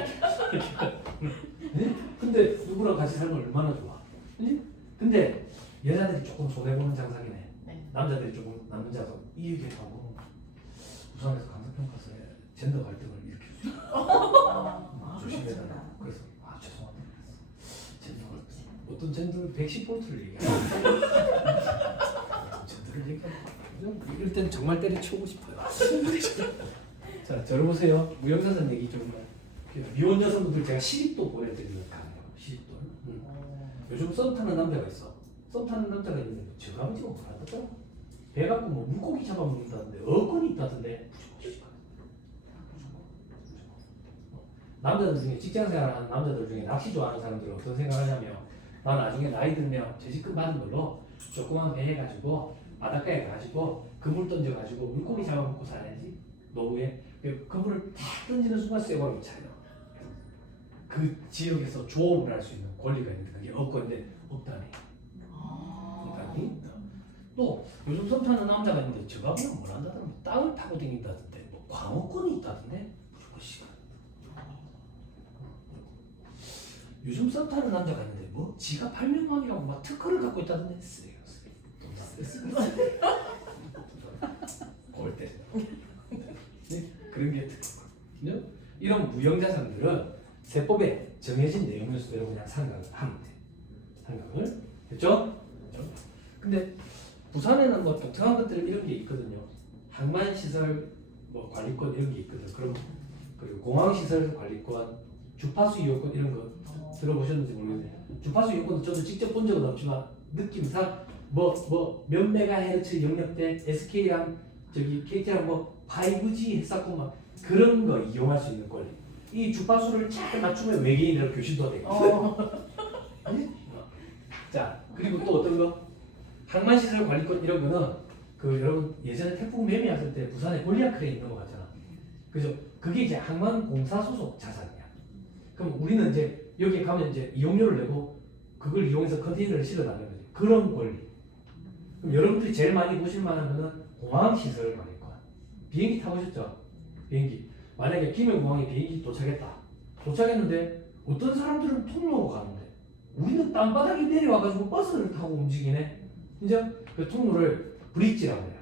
네? 근데 누구랑 같이 살면 얼마나 좋아. 네? 근데 여자들이 조금 손해보는 장사기네. 네. 남자들이 조금 남는 장사 이 얘기하고 부산에서 강사평가서에 젠더 갈등을 일으켜주죠. 조심해야 된다. 그래서 죄송합니다. 젠더 갈등. 어떤 젠더를 110볼트를 얘기하는 젠더를 얘기하는 이럴 땐 정말 때려치우고 싶어요. 자, 저를 보세요. 무형자산 얘기 좀 미혼 여성분들 제가 시립도 보내드리는 강의예요. 시립도. 요즘 썸 타는 남자가 있어. 썸 타는 남자가 있는데 저 아버지가 뭐라 하더라? 배 갖고 뭐 물고기 잡아먹는다던데 어권이 있다던데 남자들 중에 직장생활하는 남자들 중에 낚시 좋아하는 사람들은 어떤 생각하냐면 나 나중에 나이 들면 퇴직금 받은 걸로 조그만 배 해가지고 바닷가에 가지고 그물 던져가지고 물고기 잡아먹고 살아야지 노후에 그 물을 다 던지는 순간 쇠고랑이 차요. 그 지역에서 조업을 할 수 있는 권리가 있는데 그게 어권인데 없다네. 또 요즘 썸 타는 남자가 있는데 저 가보면 뭘 한다더라 뭐 땅을 타고 다닌다던데 뭐 광어권이 있다던데 무조건 시간. 요즘 썸 타는 남자가 있는데 뭐 지가 발명왕이라고 막 특허를 갖고 있다던데 쓰레기 골 때. 네? 그런 게 특허. 이런 무형자산들은 세법에 정해진 내용을 수대로 그냥 생각을 하면 돼. 생각을 됐죠? 근데 부산에는 뭐 독특한 것들 이런 게 있거든요. 항만시설 뭐 관리권 이런 게 있거든. 그리고 공항시설 관리권, 주파수 이용권 이런 거 들어보셨는지 모르겠네요. 주파수 이용권도 저도 직접 본 적은 없지만 느낌상 뭐 몇 메가헤르츠 영역대 SK랑 저기 KT랑 뭐 5G 했었고 막 그런 거 이용할 수 있는 권리. 이 주파수를 잘 맞추면 외계인이라고 교신도 되고. 자 그리고 또 어떤 거? 항만시설 관리권 이런 거는 그 여러분 예전에 태풍 매미 왔을 때 부산에 골리앗 크레인 넘어갔잖아. 그죠? 그게 이제 항만공사 소속 자산이야. 그럼 우리는 이제 여기 가면 이제 이용료를 내고 그걸 이용해서 컨테이너를 실어나가는 거지. 그런 권리. 그럼 여러분들이 제일 많이 보실 만한 거는 공항 시설 관리권. 비행기 타보셨죠? 비행기. 만약에 김해공항에 비행기 도착했다. 도착했는데 어떤 사람들은 통로로 가는데 우리는 땅바닥에 내려와가지고 버스를 타고 움직이네. 이제 그 통로를 브릿지라고 해요.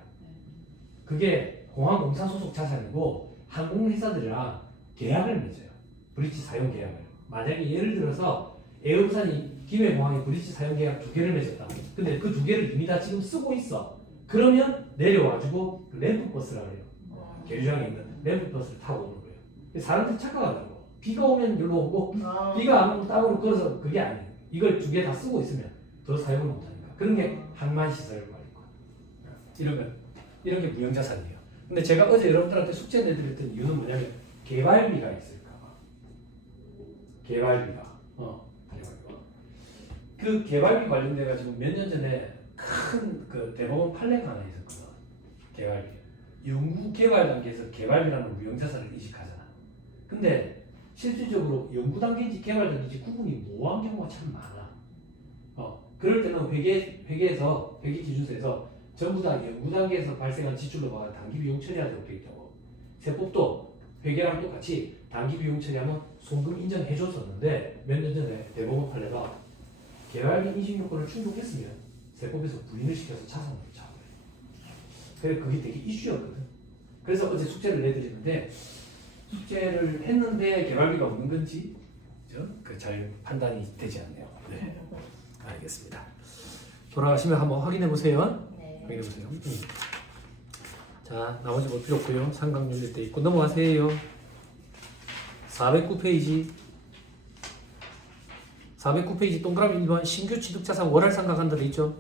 그게 공항공사 소속 자산이고 항공회사들이랑 계약을 맺어요. 브릿지 사용 계약을. 만약에 예를 들어서 에어부산이 김해공항에 브릿지 사용 계약 2개를 맺었다. 근데 그 2개를 이미 다 지금 쓰고 있어. 그러면 내려와가지고 그 램프버스라고 해요. 계류장에 있는 램프버스를 타고 오는 거예요. 사람들이 착각하더라고. 비가 오면 여기로 오고 비가 안 오면 땅으로 걸어서 그게 아니에요. 이걸 2개 다 쓰고 있으면 더 사용을 못하니까. 그런 게 항만시설 관리권. 이런 게 무형자산이에요. 근데 제가 어제 여러분들한테 숙제 내드렸던 이유는 뭐냐면 개발비가 있을까봐. 개발비가. 그 개발비 관련돼 가지고 몇 년 전에 큰 그 대법원 판례가 하나 있었거든. 개발비. 연구 개발 단계에서 개발비라는 무형자산을 인식하잖아. 근데 실질적으로 연구 단계인지 개발 단계인지 구분이 모호한 경우가 참 많아. 그럴 때는 회계에서 회계 기준서에서 전부 다 연구 단계에서 발생한 지출로 봐야 단기 비용 처리하도록 되어 있다고. 세법도 회계랑 똑같이 단기 비용 처리하면 송금 인정해줬었는데 몇 년 전에 대법원 판례가 개발비 인식 요건을 충족했으면 세법에서 부인을 시켜서 자산을 잡아요. 그래 그게 되게 이슈였거든. 그래서 어제 숙제를 내드리는데 숙제를 했는데 개발비가 없는 건지 그 잘 판단이 되지 않네요. 네, 알겠습니다. 돌아가시면 한번 확인해 보세요. 네. 확인해 보세요. 자, 나머지 뭐 필요 없고요. 삼각연결 돼 있고 넘어가세요. 409페이지. 409페이지 동그라미 1번 신규 취득자산 월할 상각한다 돼 있죠?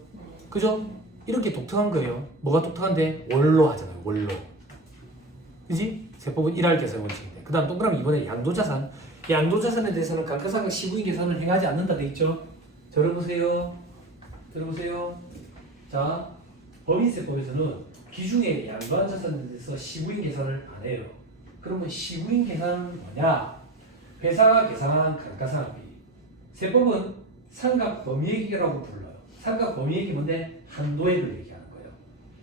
그죠? 이렇게 독특한 거예요. 뭐가 독특한데? 월로 하잖아요. 월로. 그지? 세법은 1할 계산 원칙인데. 그 다음 동그라미 2번에 양도자산. 양도자산에 대해서는 감가상각 시부인 계산을 행하지 않는다 돼 있죠? 들어보세요. 들어보세요. 자, 법인세법에서는 기중에 양도한 자산에 대해서 시부인 계산을 안 해요. 그러면 시부인 계산은 뭐냐? 회사가 계산한 감가상각비. 세법은 상각 범위액이라고 불러요. 상각 범위액이 뭔데? 한도액을 얘기하는 거예요.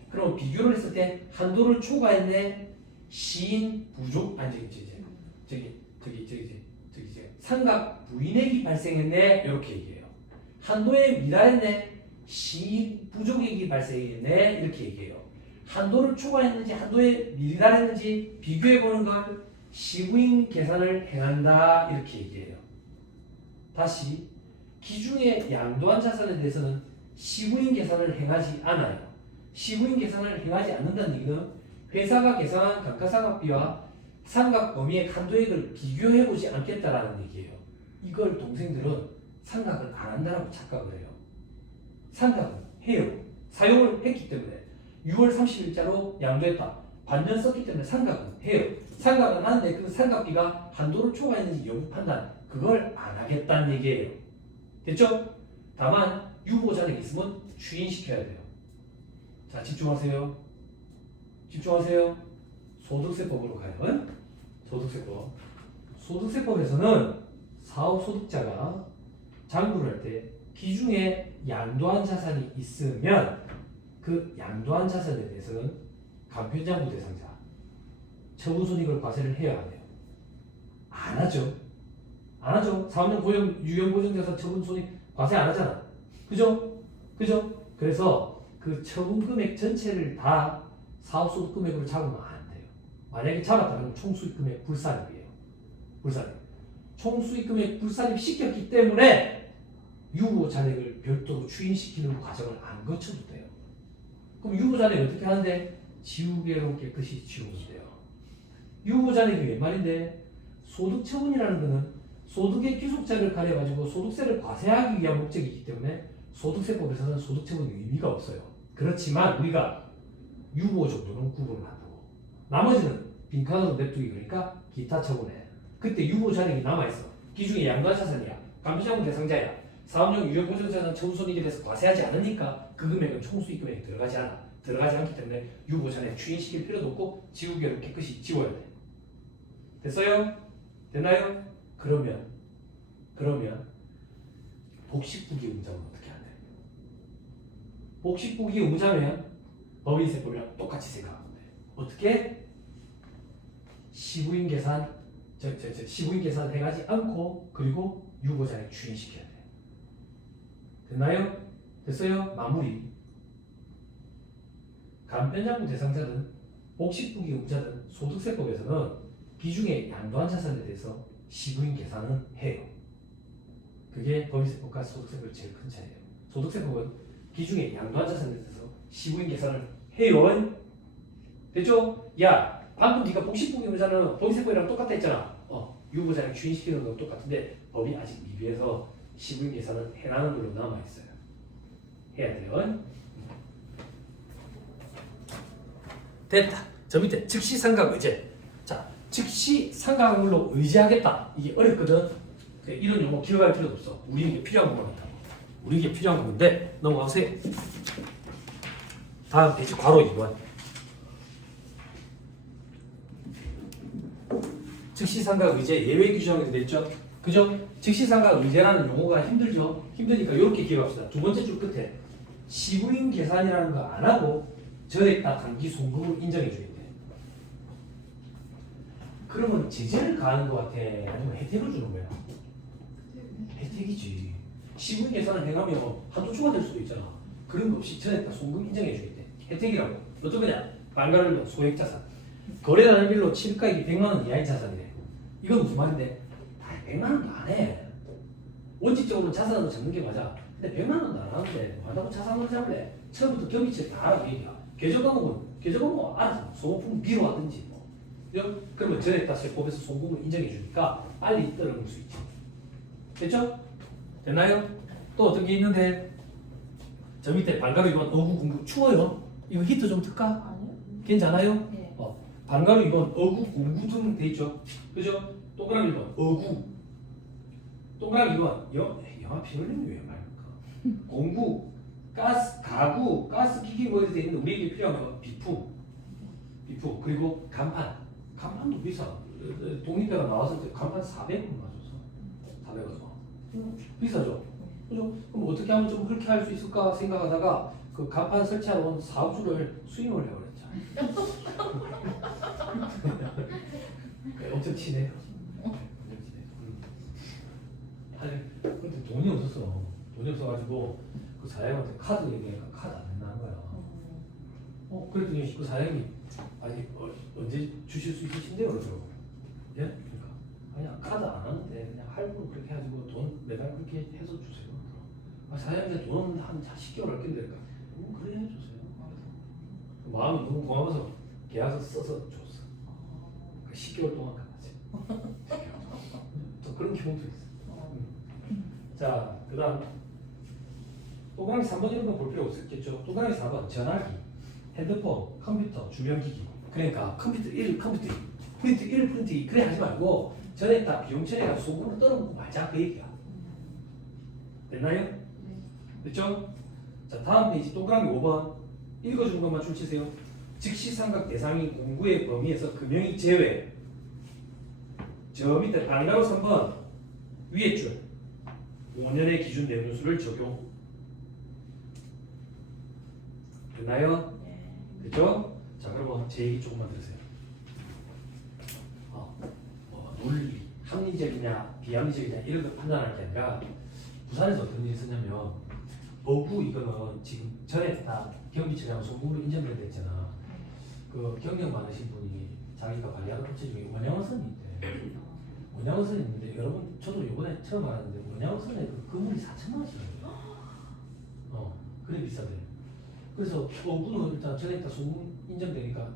그럼 비교를 했을 때 한도를 초과했네. 시인 부족 아니 저기 상각 부인액이 발생했네. 이렇게 얘기해요. 한도에 미달했네. 시인 부족액이 발생했네. 이렇게 얘기해요. 한도를 초과했는지 한도에 미달했는지 비교해 보는 걸 시부인 계산을 행한다. 이렇게 얘기해요. 다시 기중에 양도한 자산에 대해서는 시부인 계산을 행하지 않아요. 시부인 계산을 행하지 않는다는 얘기는 회사가 계산한 감가상각비와 상각 범위의 한도액을 비교해보지 않겠다라는 얘기예요. 이걸 동생들은 상각을 안 한다라고 착각을 해요. 상각은 해요. 사용을 했기 때문에 6월 30일자로 양도했다. 반년 썼기 때문에 상각은 해요. 상각은 하는데 그 상각비가 한도를 초과했는지 여부 판단 그걸 안 하겠다는 얘기예요. 됐죠? 다만 유보 잔액이 있으면 추인시켜야 돼요. 자, 집중하세요. 집중하세요. 소득세법으로 가요. 소득세법. 소득세법에서는 사업소득자가 장부를 할 때 기중에 양도한 자산이 있으면 그 양도한 자산에 대해서는 간편장부 대상자 처분손익을 과세를 해야 하네요. 안 하죠. 안 하죠. 4년 고용 유형보증자산 처분손익 과세 안 하잖아. 그죠? 그죠? 그래서 그 처분 금액 전체를 다 사업소득 금액으로 잡으면 안 돼요. 만약에 잡았다면 총수익 금액 불산입이에요. 불산입. 총수익 금액 불산입 시켰기 때문에 유보 잔액을 별도로 추인시키는 과정을 안 거쳐도 돼요. 그럼 유보 잔액 어떻게 하는데? 지우개로 깨끗이 지우면 돼요. 유보 잔액이 웬 말인데? 소득 처분이라는 것은 소득의 귀속자를 가려가지고 소득세를 과세하기 위한 목적이기 때문에 소득세법에서는 소득 처분이 의미가 없어요. 그렇지만 우리가 유보 정도는 구분을 한다고. 나머지는 빈칸으로 냅두기 그러니까 기타 처분해. 그때 유보 잔액이 남아있어. 기중에 양도한 자산이야. 감시자분 대상자야. 사업용 유형보증자산 처분손익에 대해서 과세하지 않으니까 그 금액은 총수익 금액에 들어가지 않아. 들어가지 않기 때문에 유보전에 추인시킬 필요도 없고 지우개를 깨끗이 지워야 돼. 됐어요? 됐나요? 그러면 복식부기 음자는 어떻게 하냐? 복식부기 음자면 법인세법이랑 똑같이 생각하면 돼. 어떻게? 시부인 계산 시부인 계산을 해가지 않고 그리고 유보자에 추인시켜야 돼. 됐나요? 됐어요? 마무리. 간편장부 대상자든 복식부기 음자든 소득세법에서는 비중의 양도한 자산에 대해서 시부인 계산은 해요. 그게 법인세법과 소득세법의 제일 큰 차이예요. 소득세법은 비중의 양도한 자산에 대해서 시부인 계산을 해요. 됐죠? 야, 방금 네가 복식부기 음자는 법인세법이랑 똑같다 했잖아. 유보자랑 추인시키는 건 똑같은데 법이 아직 미비해서 시부인 계산은 해나는 걸로 남아 있어요. 해야 돼요. 됐다. 저 밑에 즉시상각 의제. 자, 즉시상각물로 의제하겠다. 이게 어렵거든. 이런 용어 기억할 필요도 없어. 우리에게 필요한 것만 같아. 우리에게 필요한 건데 넘어가세요. 다음 페이지 괄호 2번. 즉시상각 의제 예외 규정이 되어 있죠. 그죠? 즉시상각 의제라는 용어가 힘들죠. 힘드니까 이렇게 기억합시다. 두 번째 줄 끝에 시부인 계산이라는 거 안 하고 저액다 단기 송금을 인정해 줘야 돼. 그러면 제재를 가하는 것 같아? 아니면 혜택을 주는 거야? 혜택이지. 시부인 계산을 해가면 한두 초가 될 수도 있잖아. 그런 거 없이 저액다 송금 인정해 줘야 돼. 혜택이라고. 어떤 거냐? 반가를 소액자산. 거래라는 빌로 취득가액이 100만 원 이하의 자산이래. 이건 무슨 말인데? 100만 원도 안 해. 원칙적으로는 자산으로 잡는 게 맞아. 근데 100만 원도 안 하는데 뭐하다고 자산으로 잡을래? 처음부터 경비치를 다 알아 얘기야. 계좌번호 알아서 소모품 B로 하든지 뭐. 그러면 전액다세법에서 송금을 인정해 주니까 빨리 떨어질 수 있지. 됐죠? 됐나요? 또 어떤 게 있는데 저 밑에 반가루 2번 어구 공부 추워요? 이거 히트 좀 틀까? 아니요. 괜찮아요? 네. 반가루 2번 어구 공구 등 돼 있죠? 그죠? 동그라미 1번 어구 동그라미 2번 영화 피 흘리는 왜 말까? 공구 가스, 가구, 가스기기 뭐 이렇게 돼 있는데 우리에게 필요한 건 비품 그리고 간판도 비싸. 독립배가 나왔을 때 간판 400원 맞았어. 400원 비싸죠? 그죠? 그럼 어떻게 하면 좀 그렇게 할 수 있을까 생각하다가 그 간판 설치하러 온 사업주를 수임을 해버렸죠. 엄청 치네요. 아니 근데 돈이 없었어. 돈이 없어가지고 그 사장님한테 카드 얘기하니까 카드 안 된다는 거야. 그랬더니 그 사장님이 아니 언제 주실 수 있으신데요? 그러더라고. 예? 그러니까 아니야 카드 안 하는데 그냥 할부로 그렇게 해가지고 돈 매달 그렇게 해서 주세요. 사장님한테 돈 없는데 한 10개월 할 건데 그러니까 그래 해주세요. 마음이 너무 고마워서 계약서 써서 줬어. 10개월 동안 갚았지. 또 그런 경우도 있어. 자, 그 다음 동그라미 3번 이런 거 볼 필요 없었겠죠. 동그라미 4번 전화기, 핸드폰, 컴퓨터, 주변기기. 그러니까 컴퓨터 1, 컴퓨터 2, 프린트 1, 프린트 2 그래 하지 말고 전에다 비용 처리가 소금으로 떨어놓고 말자 그 얘기야. 됐나요? 네. 됐죠? 자, 다음 페이지 동그라미 5번 읽어주는 것만 줄치세요. 즉시상각 대상인 공구의 범위에서 금형이 제외. 저 밑에 반가로 3번 위에 줄 5년의 기준 내분수를 적용. 됐나요? 네. 그죠? 자, 그러면 제 얘기 조금만 들으세요. 논리, 합리적이냐 비합리적이냐 이런 거 판단할 게 아니라 부산에서 어떤 일이 있었냐면 어구 이거는 지금 전에 다 경비처리하고 송금으로 인정된 데 있잖아. 그 경력 많으신 분이 자기가 관리하는 업체 중에 원양어선이 있대. 원양어선이 있는데 여러분 저도 이번에 처음 알았는데 원양어선에 그 금액이 4천만 원씩이에요. 그래 비싸대. 그래서 어구는 일단 전에 다 송금 인정되니까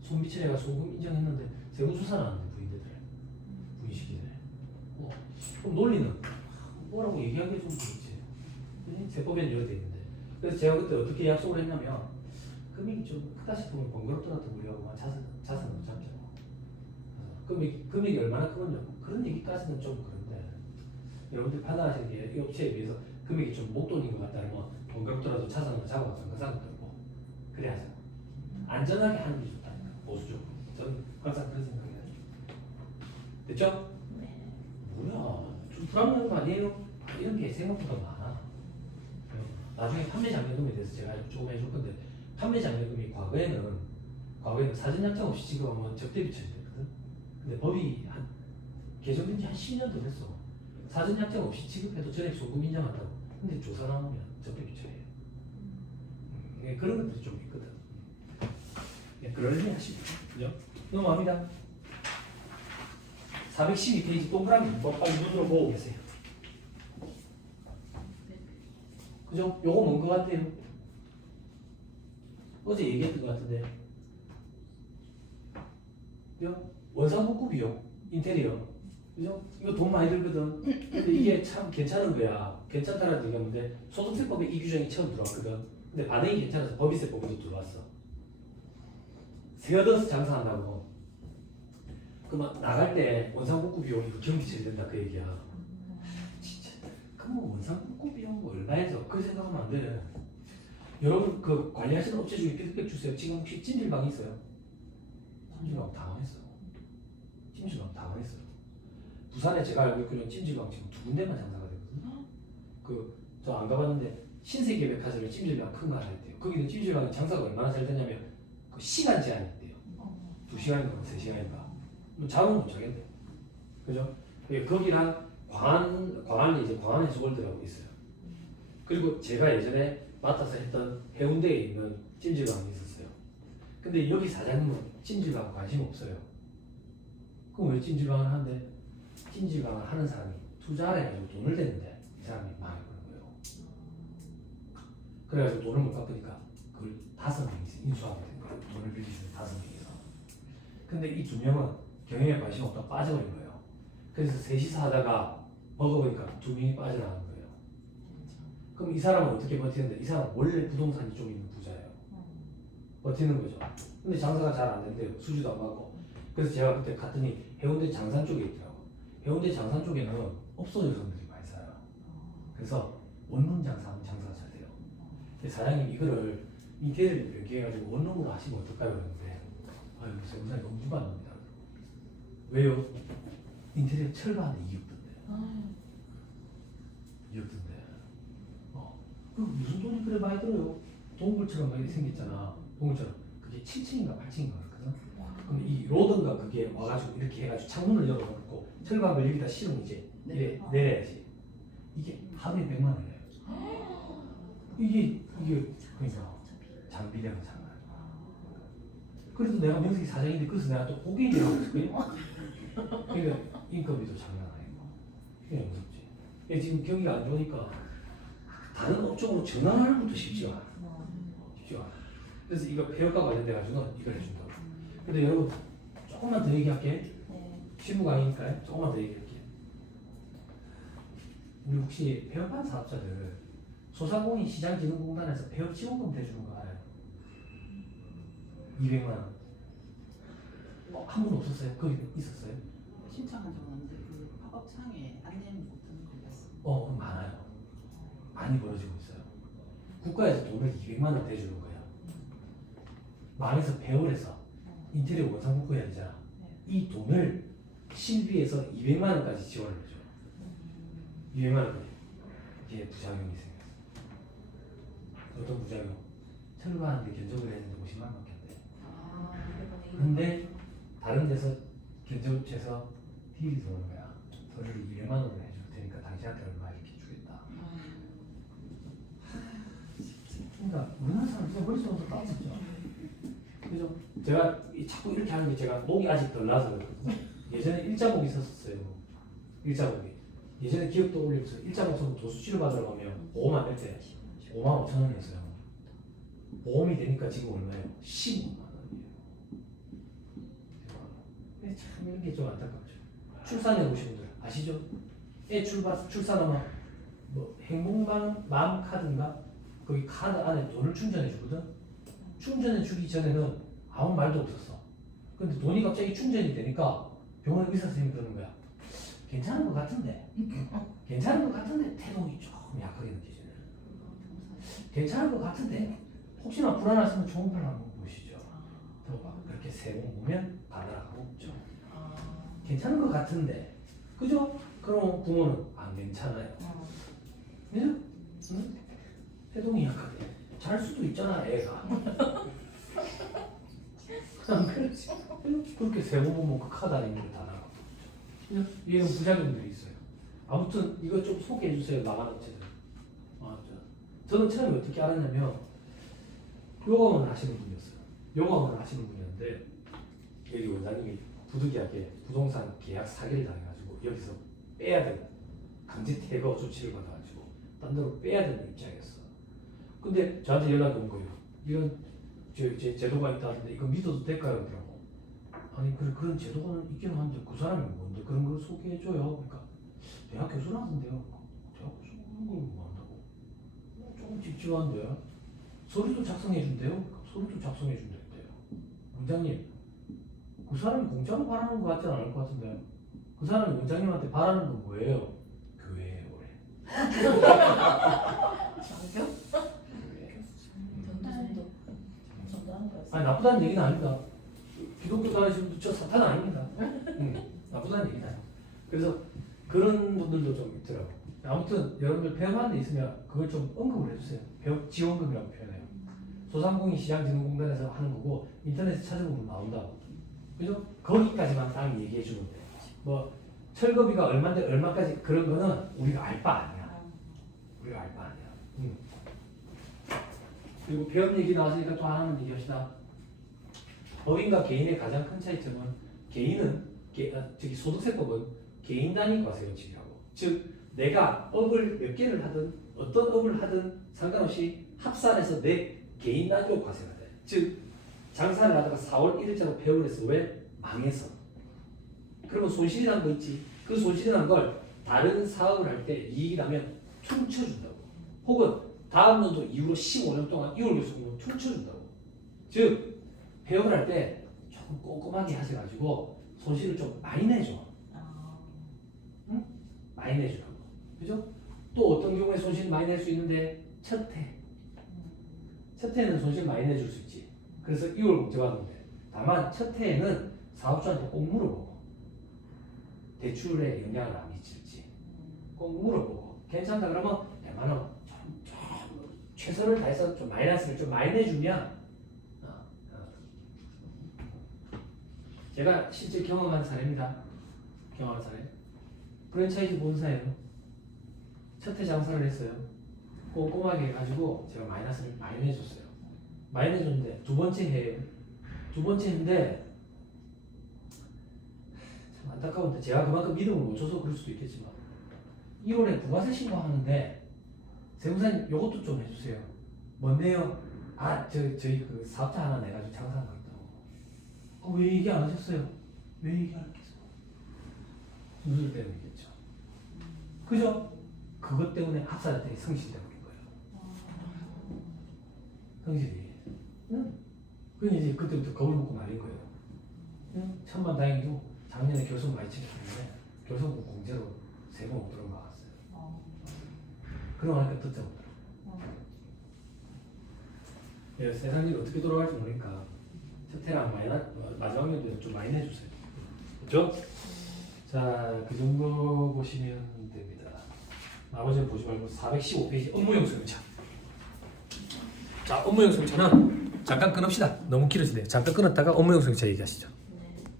송비처리가 송금 인정했는데 세무조사는 안 돼. 부인시키네. 그럼 논리는 뭐라고 얘기하기 좀 그렇지. 세법에는 이렇게 돼 있는데. 그래서 제가 그때 어떻게 약속을 했냐면 금액이 좀 크다 싶으면 번거롭더라도 우리하고 자산으로 잡자. 금액이 얼마나 크겠냐 그런 얘기까지는 좀 그런데 여러분들 판단하시기에 이 업체에 비해서 금액이 좀 목돈인 것 같다면 번거롭더라도 자산으로 잡아서 그 상관도 없고 그래야죠. 안전하게 하는 게 좋다. 보수적으로. 저는 항상 그런 생각이에요. 됐죠? 네. 뭐야? 좀 불안한 거 아니에요? 이런 게 생각보다 많아. 나중에 판매 장려금에 대해서 제가 조금 해줄 건데 판매 장려금이 과거에는 사전 약정 없이 지급하면 적대비 처리됐거든. 근데 법이 개정된 지 한 10년 더 됐어. 사전 약정 없이 지급해도 전액 소금 인정한다고. 근데 조사 나오면 적대비 처리해요. 그런 것들이 좀 있거든. 그럴 리 하시고. 그죠? 넘어갑니다. 412페이지 동그라미 빨리 눈으로 보고 계세요. 그죠? 요거 뭔 것 같아요? 어제 얘기했던 것 같은데. 그죠? 원상복구 비용, 인테리어. 그죠? 이거 돈 많이 들거든. 근데 이게 참 괜찮은 거야. 괜찮다라는 얘기하는데 소득세법에 이 규정이 처음 들어왔거든. 근데 반응이 괜찮아서 법인세법으로 들어왔어. 새 얻어서 장사한다고. 그러면 나갈 때 원상복구 비용이 경비 처리된다 그 얘기야. 진짜. 그럼 원상복구 비용 얼마에서 그 생각하면 안 돼. 여러분 그 관리하시는 업체 중에 피드백 주세요. 지금 혹시 찜질방 있어요? 찜질방 당황했어. 찜질방 당황했어. 부산에 제가 알고 있기로는 찜질방 지금 2군데만 장사가 되거든요. 저 안 가봤는데 신세계백화점에 찜질방 큰 거 하나 있대요. 거기는 찜질방이 장사가 얼마나 잘 되냐면 그 시간 제한이 있대요. 2시간인가 3시간인가. 뭐 잠은 못 자겠네. 그죠? 거기랑 광안에서 월드라고 있어요. 그리고 제가 예전에 맡아서 했던 해운대에 있는 찜질방이 있었어요. 근데 여기 사장님은 찜질방 관심 없어요. 그럼 왜 찜질방을 하는데? 찜질방을 하는 사람이 투자를 해가지고 돈을 댔는데 이 사람이 망해버린 거예요. 그래가지고 돈을 못 갚으니까 그걸 5명이서 인수하게 된 거예요. 돈을 빌리시는 5명이서. 근데 이 2명은 경영에 관심 없다고 빠져버린 거예요. 그래서 셋이서 하다가 먹어보니까 2명이 빠져나간 거예요. 그럼 이 사람은 어떻게 버티는데? 이 사람은 원래 부동산이 좀 있는 부자예요. 버티는 거죠. 근데 장사가 잘 안 된대요. 수주도 안 받고. 그래서 제가 그때 갔더니 해운대 장산 쪽에 있더라고. 해운대 장산 쪽에는 업소 여성들이 많이 살아요. 그래서 원룸 장사하면 장사가 잘 돼요. 근데 사장님 이거를 인테리어를 변경해가지고 원룸으로 하시면 어떨까요? 그러는데 아유 세무사님 너무 유감합니다. 왜요? 인테리어 철거하는데 2억던데. 2억던데. 그럼 무슨 돈이 그래 많이 들어요? 동굴처럼 많이 생겼잖아. 동굴처럼. 그게 7층인가 8층인가 그렇거든. 그럼 이 로드인가 그게 와가지고 이렇게 해가지고 창문을 열어놓고 철거한 걸 여기다 실으면 이제 이래 내려야지. 이게 하루에 100만 원이에요. 이게 그러니까 장비량은 장난. 그래도 내가 명색이 사장인데 그래서 내가 또 고객이라고 했거든요. 그러니까 인건비도 장난 아니고 그냥 무섭지. 지금 경기가 안 좋으니까 다른 업종으로 전환하는 것도 쉽지가 않아. 쉽지가 않아. 그래서 이거 폐업과 관련돼 가지고는 이걸 해준다고. 근데 여러분 조금만 더 얘기할게. 실무 강의니까 조금만 더 얘기할게. 우리 혹시 폐업한 사업자들 소상공인 시장진흥공단에서 폐업 지원금 대주는 거 알아요? 200만 원. 한 분 없었어요? 거기 있었어요? 신청한 적은 없는데 그 팝업창에 안내는 못 듣는 거 같습니다. 많아요. 많이 벌어지고 있어요. 국가에서 돈을 200만 원 대주는 거야. 망해서 폐업을 해서 인테리어 원상복구 해야 되잖아. 이 돈을 실비에서 200만 원까지 지원을 해줘. 200만 원까지. 이게 부작용이 생겼어. 어떤 부작용? 철거하는데 견적을 했는데 50만 원밖에 안 돼. 근데 다른 데서 견적업체에서 딜이 들어오는 거야. 서류를 200만 원을 해줄 테니까 당신한테 얼마 이렇게 주겠다. 그러니까 우리나라 사람들 머릿속에서 까먹죠. 그죠? 제가 자꾸 이렇게 하는 게 제가 목이 아직 덜 나서 그렇거든요. 예전에 일자목이 있었어요. 일자목이. 예전에 기업도 올려서 일자목에서 도수치료 받으러 가면 보험 안 될 때 5만 5천 원이었어요. 보험이 되니까 지금 얼마예요? 15만 원이에요. 참 이런 게 좀 안타깝죠. 출산해 보신 분들 아시죠? 애 출산하면 뭐 행복마음 카드인가? 거기 카드 안에 돈을 충전해 주거든. 충전해 주기 전에는 아무 말도 없었어. 근데 돈이 갑자기 충전이 되니까 병원 의사 선생님이 그러는 거야. 괜찮은 것 같은데. 괜찮은 것 같은데 태동이 조금 약하게 느껴지네. 괜찮은 것 같은데 혹시나 불안하시면 초음파를 한번 보시죠. 들어봐. 그렇게 세 번 보면 가느라고 없죠. 괜찮은 것 같은데, 그죠? 그럼 부모는 안 괜찮아요. 그죠? 응? 해동이 약하게 잘 수도 있잖아, 애가. 안 그렇지? 그렇게 세 번 보면 극하다는 게 다 나가고. 그죠? 얘는 부작용들이 있어요. 아무튼 이거 좀 소개해 주세요, 나간 업체들. 저는 처음에 어떻게 알았냐면 요가원을 하시는 분이었어요. 요가원을 하시는 분이었는데 여기 원장님이 부득이하게 부동산 계약 사기를 당해가지고 여기서 빼야 되는 강제 퇴거 조치를 받아가지고 딴 데로 빼야 되는 입장이었어. 근데 저한테 연락이 온 거예요. 이런 제도가 있다는데 이거 믿어도 될까요? 그러고 아니 그런 제도가 있긴 한데 그 사람이 뭔데 그런 걸 소개해줘요. 그러니까 대학 교수라던데요. 대학 교수라는 걸 뭐 한다고? 조금 찝찝한데 서류도 작성해준대요. 서류도 작성해준대요. 원장님 그 사람이 공짜로 바라는 것 같지는 않을 것 같은데 그 사람이 원장님한테 바라는 건 뭐예요? 교회예요. 장교? 아니 나쁘다는 얘기는 아닙니다. 기독교 다니시는 분들 저 사탄 아닙니다. 나쁘다는 얘기는 아니에요. 그래서 그런 분들도 좀 있더라고. 아무튼 여러분들 배움하는 데 있으면 그걸 좀 언급을 해주세요. 배움 지원금이라고 표현해요. 소상공인 시장진흥공단에서 하는 거고 인터넷에 찾아보면 나온다고. 그죠? 거기까지만 딱 얘기해 주면 돼. 뭐 철거비가 얼마인데 얼마까지 그런 거는 우리가 알 바 아니야. 우리가 알 바 아니야. 그리고 배움 얘기 나왔으니까 또 하나만 얘기합시다. 법인과 개인의 가장 큰 차이점은 개인은 소득세법은 개인 단위 과세원칙이라고. 즉 내가 업을 몇 개를 하든 어떤 업을 하든 상관없이 합산해서 내 개인 단위로 과세가 돼. 즉 장사를 하다가 4월 1일자로 폐업을 해서 왜? 망해서. 그러면 손실이 난 거 있지. 그 손실이 난 걸 다른 사업을 할 때 이익이 나면 퉁쳐준다고. 혹은 다음 연도 이후로 15년 동안 2월 교수금을 퉁쳐준다고. 즉 폐업을 할 때 조금 꼼꼼하게 하셔가지고 손실을 좀 많이 내줘. 응? 많이 내주라고. 그죠? 또 어떤 경우에 손실 많이 낼 수 있는데 첫 해. 첫 해는 손실 많이 내줄 수 있지. 그래서 2월 국제화동돼. 다만 첫 해에는 사업주한테 꼭 물어보고 대출에 영향을 안 미칠지 꼭 물어보고 괜찮다 그러면 웬만하면 좀 최선을 다해서 좀 마이너스를 좀 많이 내주면 제가 실제 경험한 사례입니다. 경험한 사례. 프랜차이즈 본사예요. 첫 해 장사를 했어요. 꼼꼼하게 해가지고 제가 마이너스를 많이 내줬어요. 많이 내줬는데 두 번째 해예요. 두 번째 해인데 참 안타까운데 제가 그만큼 믿음을 못 줘서 그럴 수도 있겠지만 1월에 부가세 신고하는데 세무사님 이것도 좀 해주세요. 뭔데요? 저희 그 사업자 하나 내가지고 장사하고 있다고. 왜 얘기 안 하셨어요? 왜 얘기 안 했겠어요? 순술 때문이겠죠. 그죠? 그것 때문에 합사했더니 성실이 되는 거예요. 성실이. 응? 그냥 이제 그때부터 겁을 먹고 말린 거예요. 응? 천만다행히도 작년에 결손 많이 치렀는데 결손금 공제로 3번 못 들어갔어요. 그러고 나니까 듣자 못더라고요. 예, 세상 일이 어떻게 돌아갈지 모르니까 첫 해랑 마지막 연도에 좀 많이 내주세요. 그렇죠? 자, 그 정도 보시면 됩니다. 나머지는 보지 말고 415페이지 업무용 승차. 자, 업무용 승차는 잠깐 끊읍시다. 너무 길어지네요. 잠깐 끊었다가 업무용 승차 얘기하시죠.